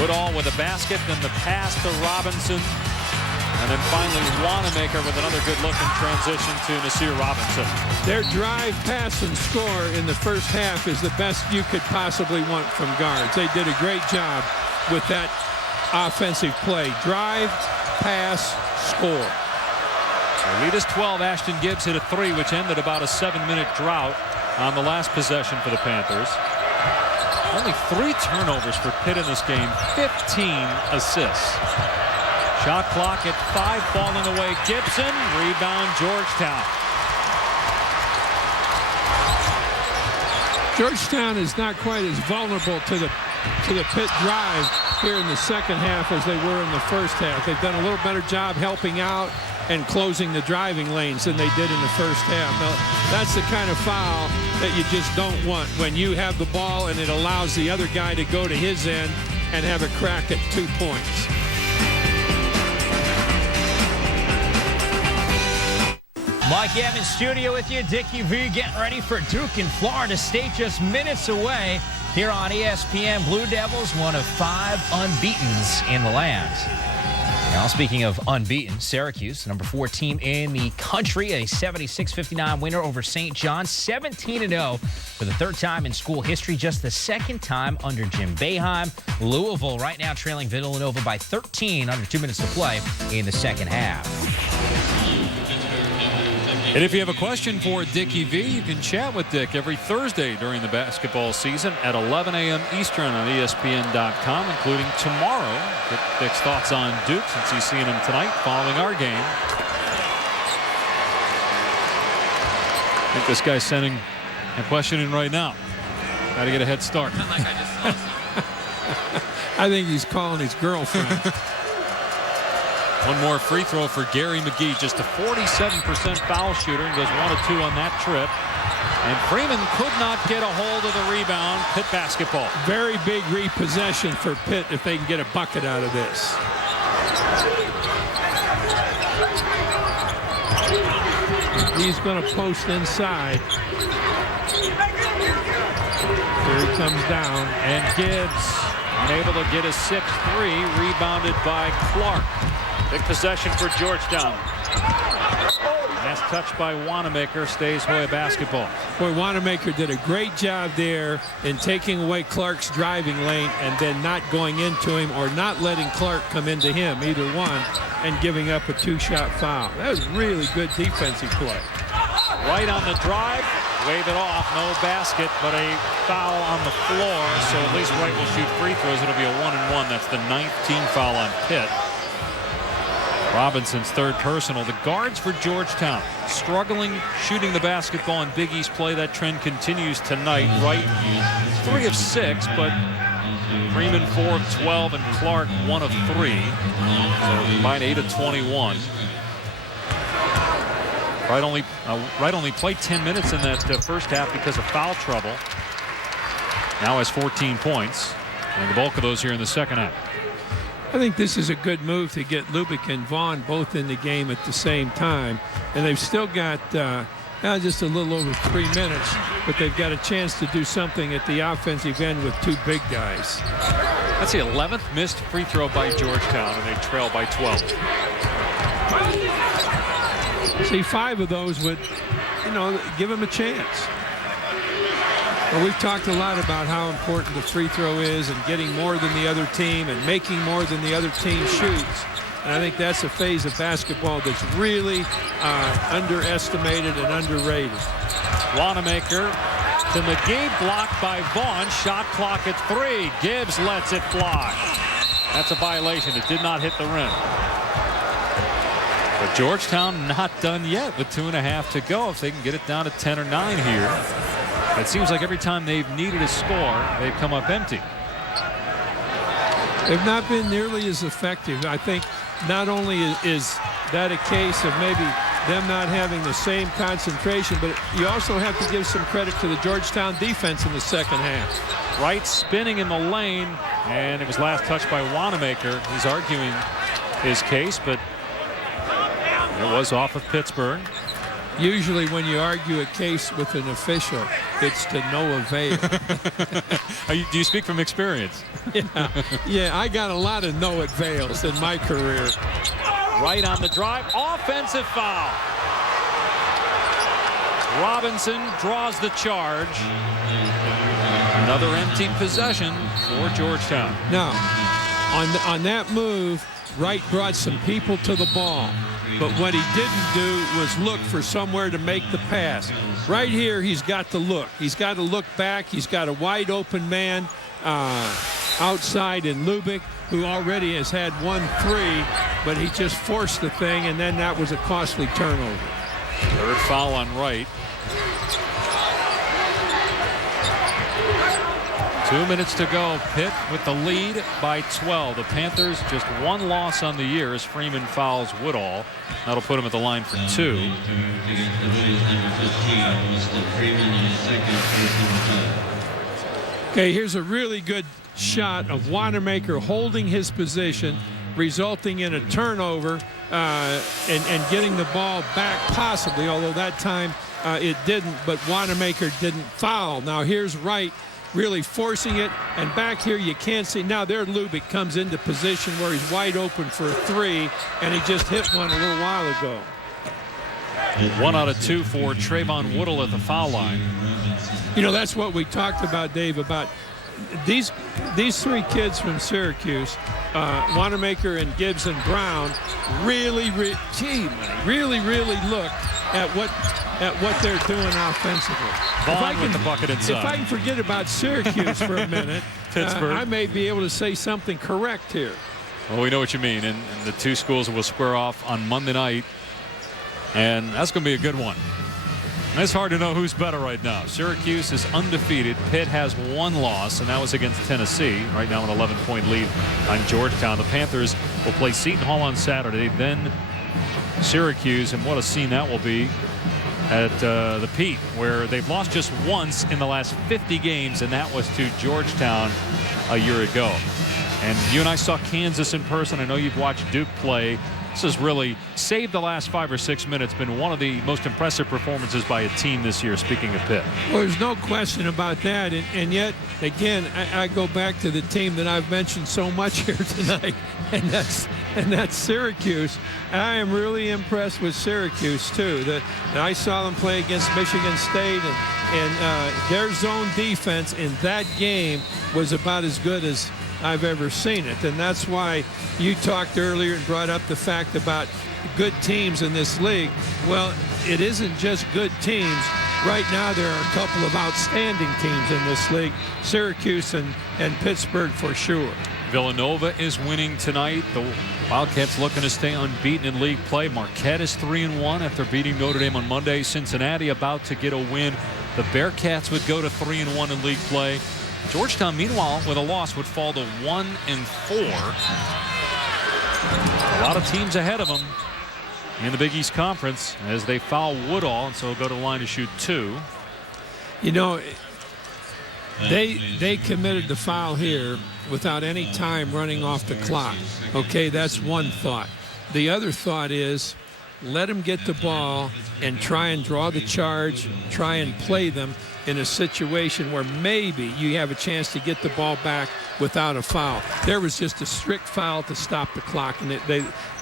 Woodall with a basket, then the pass to Robinson, and then finally Wanamaker with another good look in transition to Nasir Robinson. Their drive, pass, and score in the first half is the best you could possibly want from guards. They did a great job with that offensive play. Drive, pass, score. Their lead is 12. Ashton Gibbs hit a 3, which ended about a 7-minute drought on the last possession for the Panthers. Only 3 turnovers for Pitt in this game, 15 assists. Shot clock at 5, falling away. Gibson, rebound Georgetown. Georgetown is not quite as vulnerable to the Pitt drive here in the second half as they were in the first half. They've done a little better job helping out and closing the driving lanes than they did in the first half. Now, that's the kind of foul that you just don't want when you have the ball and it allows the other guy to go to his end and have a crack at 2 points. Mike M in studio with you. Dickie V getting ready for Duke and Florida State just minutes away here on ESPN. Blue Devils, one of 5 unbeatens in the land. Now, speaking of unbeaten, Syracuse, number 4 team in the country, a 76-59 winner over St. John's, 17-0 for the 3rd time in school history, just the 2nd time under Jim Boeheim. Louisville right now trailing Villanova by 13, under 2 minutes to play in the second half. And if you have a question for Dickie V, you can chat with Dick every Thursday during the basketball season at 11 a.m. Eastern on ESPN.com, including tomorrow. Get Dick's thoughts on Duke since he's seeing him tonight following our game. I think this guy's sending a question in right now. Got to get a head start. I think he's calling his girlfriend. One more free throw for Gary McGee, just a 47% foul shooter, and goes 1 of 2 on that trip. And Freeman could not get a hold of the rebound. Pitt basketball. Very big repossession for Pitt if they can get a bucket out of this. He's going to post inside. Here he comes down. And Gibbs unable to get a 6-3, rebounded by Clark. Big possession for Georgetown. Last touch by Wanamaker, stays Hoya basketball. Boy, Wanamaker did a great job there in taking away Clark's driving lane and then not going into him or not letting Clark come into him, either one, and giving up a 2-shot foul. That was really good defensive play. Right on the drive, wave it off, no basket, but a foul on the floor, so at least Wright will shoot free throws. It'll be a 1-and-1. That's the 19th foul on Pitt. Robinson's 3rd personal. The guards for Georgetown struggling shooting the basketball in Big East play. That trend continues tonight. Wright 3 of 6, but Freeman 4 of 12 and Clark 1 of 3. So combined 8 of 21. Wright only played 10 minutes in that first half because of foul trouble. Now has 14 points, and the bulk of those here in the second half. I think this is a good move to get Lubick and Vaughn both in the game at the same time. And they've still got just a little over 3 minutes, but they've got a chance to do something at the offensive end with 2 big guys. That's the 11th missed free throw by Georgetown, and they trail by 12. See, 5 of those would, give them a chance. Well, we've talked a lot about how important the free throw is and getting more than the other team and making more than the other team shoots. And I think that's a phase of basketball that's really underestimated and underrated. Wanamaker to McGee, blocked by Vaughn. Shot clock at 3. Gibbs lets it fly. That's a violation. It did not hit the rim. But Georgetown not done yet with 2.5 to go. If they can get it down to 10 or 9 here. It seems like every time they've needed a score, they've come up empty. They've not been nearly as effective. I think not only is that a case of maybe them not having the same concentration, but you also have to give some credit to the Georgetown defense in the second half. Wright spinning in the lane, and it was last touched by Wanamaker. He's arguing his case, but it was off of Pittsburgh. Usually when you argue a case with an official, it's to no avail. Do you speak from experience? Yeah, I got a lot of no avails in my career. Right on the drive, offensive foul. Robinson draws the charge. Another empty possession for Georgetown. Now, on that move, Wright brought some people to the ball. But what he didn't do was look for somewhere to make the pass. Right here, he's got to look. He's got to look back. He's got a wide open man. outside in Lubick, who already has had 1-3, but he just forced the thing, and then that was a costly turnover. Third foul on Wright. 2 minutes to go. Pitt with the lead by 12. The Panthers just one loss on the year as Freeman fouls Woodall. That'll put him at the line for 2. Okay, here's a really good shot of Wanamaker holding his position, resulting in a turnover and getting the ball back possibly, although that time it didn't, but Wanamaker didn't foul. Now here's Wright really forcing it, and back here you can't see. Now there Lubick comes into position where he's wide open for a 3, and he just hit one a little while ago. 1 out of 2 for Trayvon Woodall at the foul line. You know, that's what we talked about, Dave, about these 3 kids from Syracuse, Wanamaker and Gibbs and Brown, really look at what they're doing offensively. Vaughn with the bucket inside. If I can forget about Syracuse for a minute, Pittsburgh. I may be able to say something correct here. Well, we know what you mean, and the 2 schools will square off on Monday night, and that's going to be a good one. And it's hard to know who's better right now. Syracuse is undefeated. Pitt has 1 loss, and that was against Tennessee. Right now an 11-point lead on Georgetown. The Panthers will play Seton Hall on Saturday, then Syracuse, and what a scene that will be at the Pitt, where they've lost just once in the last 50 games, and that was to Georgetown a year ago. And you and I saw Kansas in person. I know you've watched Duke play. This has really saved the last 5 or 6 minutes. Been one of the most impressive performances by a team this year, speaking of Pitt. Well, there's no question about that. And yet, again, I go back to the team that I've mentioned so much here tonight, and that's Syracuse. I am really impressed with Syracuse, too. I saw them play against Michigan State, and their zone defense in that game was about as good as I've ever seen it. And that's why you talked earlier and brought up the fact about good teams in this league. Well, it isn't just good teams. Right now there are a couple of outstanding teams in this league, Syracuse and Pittsburgh for sure. Villanova is winning tonight. The Wildcats looking to stay unbeaten in league play. Marquette is 3-1 after beating Notre Dame on Monday. Cincinnati about to get a win. The Bearcats would go to 3-1 in league play. Georgetown, meanwhile, with a loss, would fall to 1-4. A lot of teams ahead of them in the Big East Conference as they foul Woodall, and so go to the line to shoot 2. You know, they committed the foul here without any time running off the clock. Okay, that's one thought. The other thought is let them get the ball and try and draw the charge, try and play them in a situation where maybe you have a chance to get the ball back without a foul. There was just a strict foul to stop the clock, and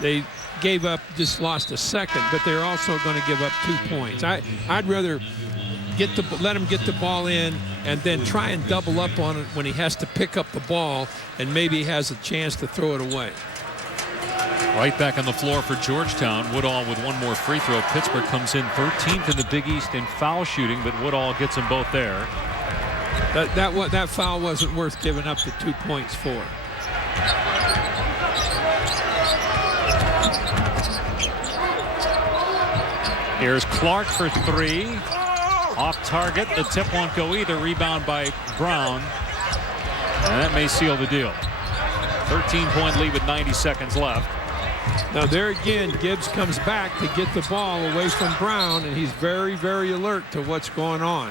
they gave up, just lost a second, but they're also going to give up 2 points. I'd rather let him get the ball in and then try and double up on it when he has to pick up the ball and maybe has a chance to throw it away. Right back on the floor for Georgetown. Woodall with 1 more free throw. Pittsburgh comes in 13th in the Big East in foul shooting, but Woodall gets them both there. That foul wasn't worth giving up the 2 points for. Here's Clark for 3. Off target. The tip won't go either. Rebound by Brown. And that may seal the deal. 13-point lead with 90 seconds left. Now there again, Gibbs comes back to get the ball away from Brown, and he's very, very alert to what's going on.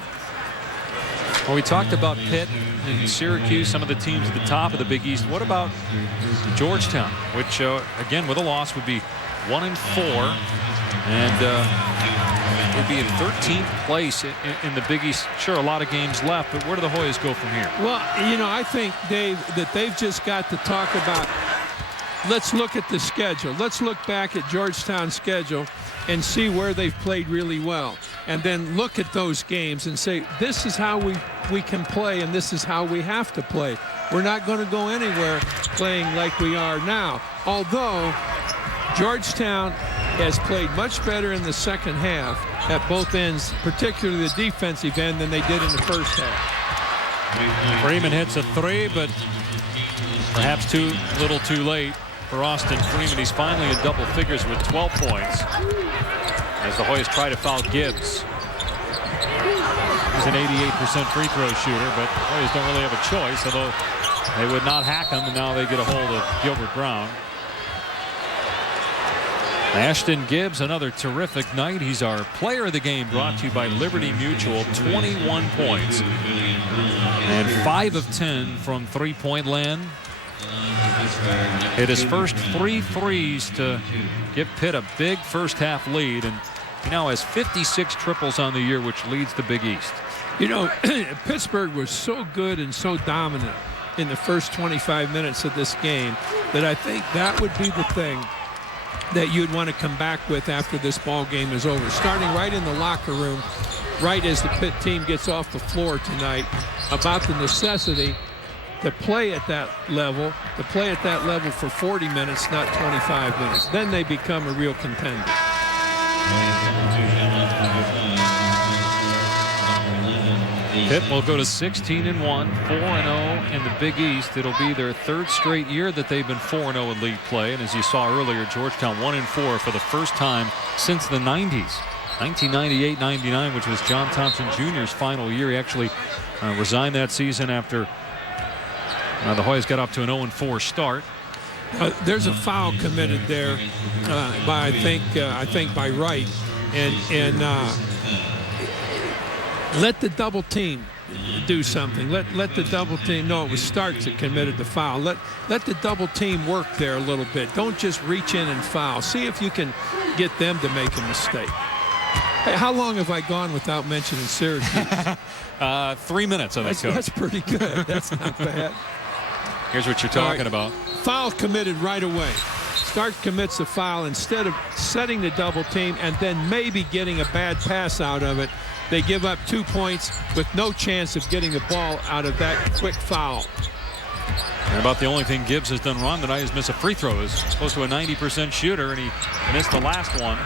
Well, we talked about Pitt and Syracuse, some of the teams at the top of the Big East. What about Georgetown, which, again, with a loss would be 1-4, and would be in 13th place in the Big East. Sure, a lot of games left, but where do the Hoyas go from here? Well, you know, I think, Dave, that they've just got to talk about, let's look at the schedule. Let's look back at Georgetown's schedule and see where they've played really well. And then look at those games and say, this is how we can play, and this is how we have to play. We're not going to go anywhere playing like we are now. Although Georgetown has played much better in the second half at both ends, particularly the defensive end, than they did in the first half. Freeman hits a 3, but Perhaps too little too late for Austin Freeman. He's finally in double figures with 12 points as the Hoyas try to foul Gibbs. He's an 88% free throw shooter, but the Hoyas don't really have a choice, although they would not hack him, and now they get a hold of Gilbert Brown. Ashton Gibbs, another terrific night. He's our player of the game, brought to you by Liberty Mutual. 21 points and 5 of 10 from three-point land. Hit his first 3 threes to give Pitt a big first half lead, and he now has 56 triples on the year, which leads the Big East. You know, Pittsburgh was so good and so dominant in the first 25 minutes of this game that I think that would be the thing that you'd want to come back with after this ball game is over. Starting right in the locker room, right as the Pitt team gets off the floor tonight, about the necessity to play at that level, for 40 minutes, not 25 minutes. Then they become a real contender. Pitt will go to 16-1, 4-0 in the Big East. It'll be their 3rd straight year that they've been 4-0 in league play. And as you saw earlier, Georgetown 1-4 for the first time since the 90s. 1998-99, which was John Thompson Jr.'s final year. He actually resigned that season after the Hoyas got up to an 0-4 start. There's a foul committed there by I think by Wright, and let the double team do something. Let the double team. No, it was Starks that committed the foul. Let the double team work there a little bit. Don't just reach in and foul. See if you can get them to make a mistake. Hey, how long have I gone without mentioning Syracuse? 3 minutes, I think. That's pretty good. That's not bad. Here's what you're talking about. Foul committed right away. Stark commits the foul. Instead of setting the double team and then maybe getting a bad pass out of it, they give up 2 points with no chance of getting the ball out of that quick foul. And about the only thing Gibbs has done wrong tonight is miss a free throw. He's supposed to a 90% shooter, and he missed the last one.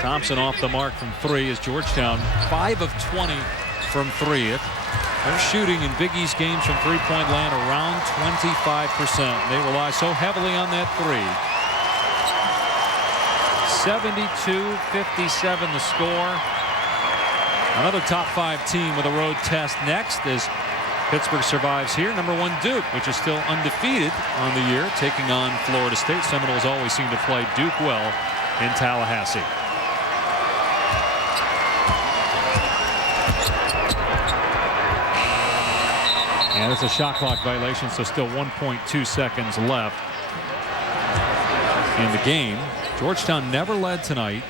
Thompson off the mark from 3 as Georgetown 5 of 20 from 3. They're shooting in Big East games from three-point land around 25%. They rely so heavily on that 3. 72-57 the score. Another top 5 team with a road test next as Pittsburgh survives here. Number 1 Duke, which is still undefeated on the year, taking on Florida State. Seminoles always seem to play Duke well in Tallahassee. And it's a shot clock violation, so still 1.2 seconds left in the game. Georgetown never led tonight.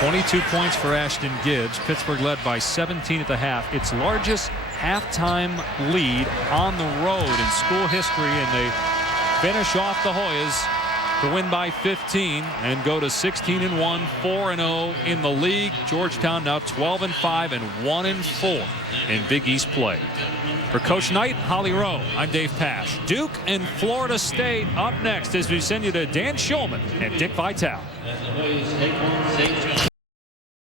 22 points for Ashton Gibbs. Pittsburgh led by 17 at the half. Its largest halftime lead on the road in school history, and they finish off the Hoyas to win by 15 and go to 16-1, 4-0 in the league. Georgetown now 12-5 and 1-4 in Big East play. For Coach Knight, Holly Rowe, I'm Dave Pasch. Duke and Florida State up next as we send you to Dan Shulman and Dick Vitale.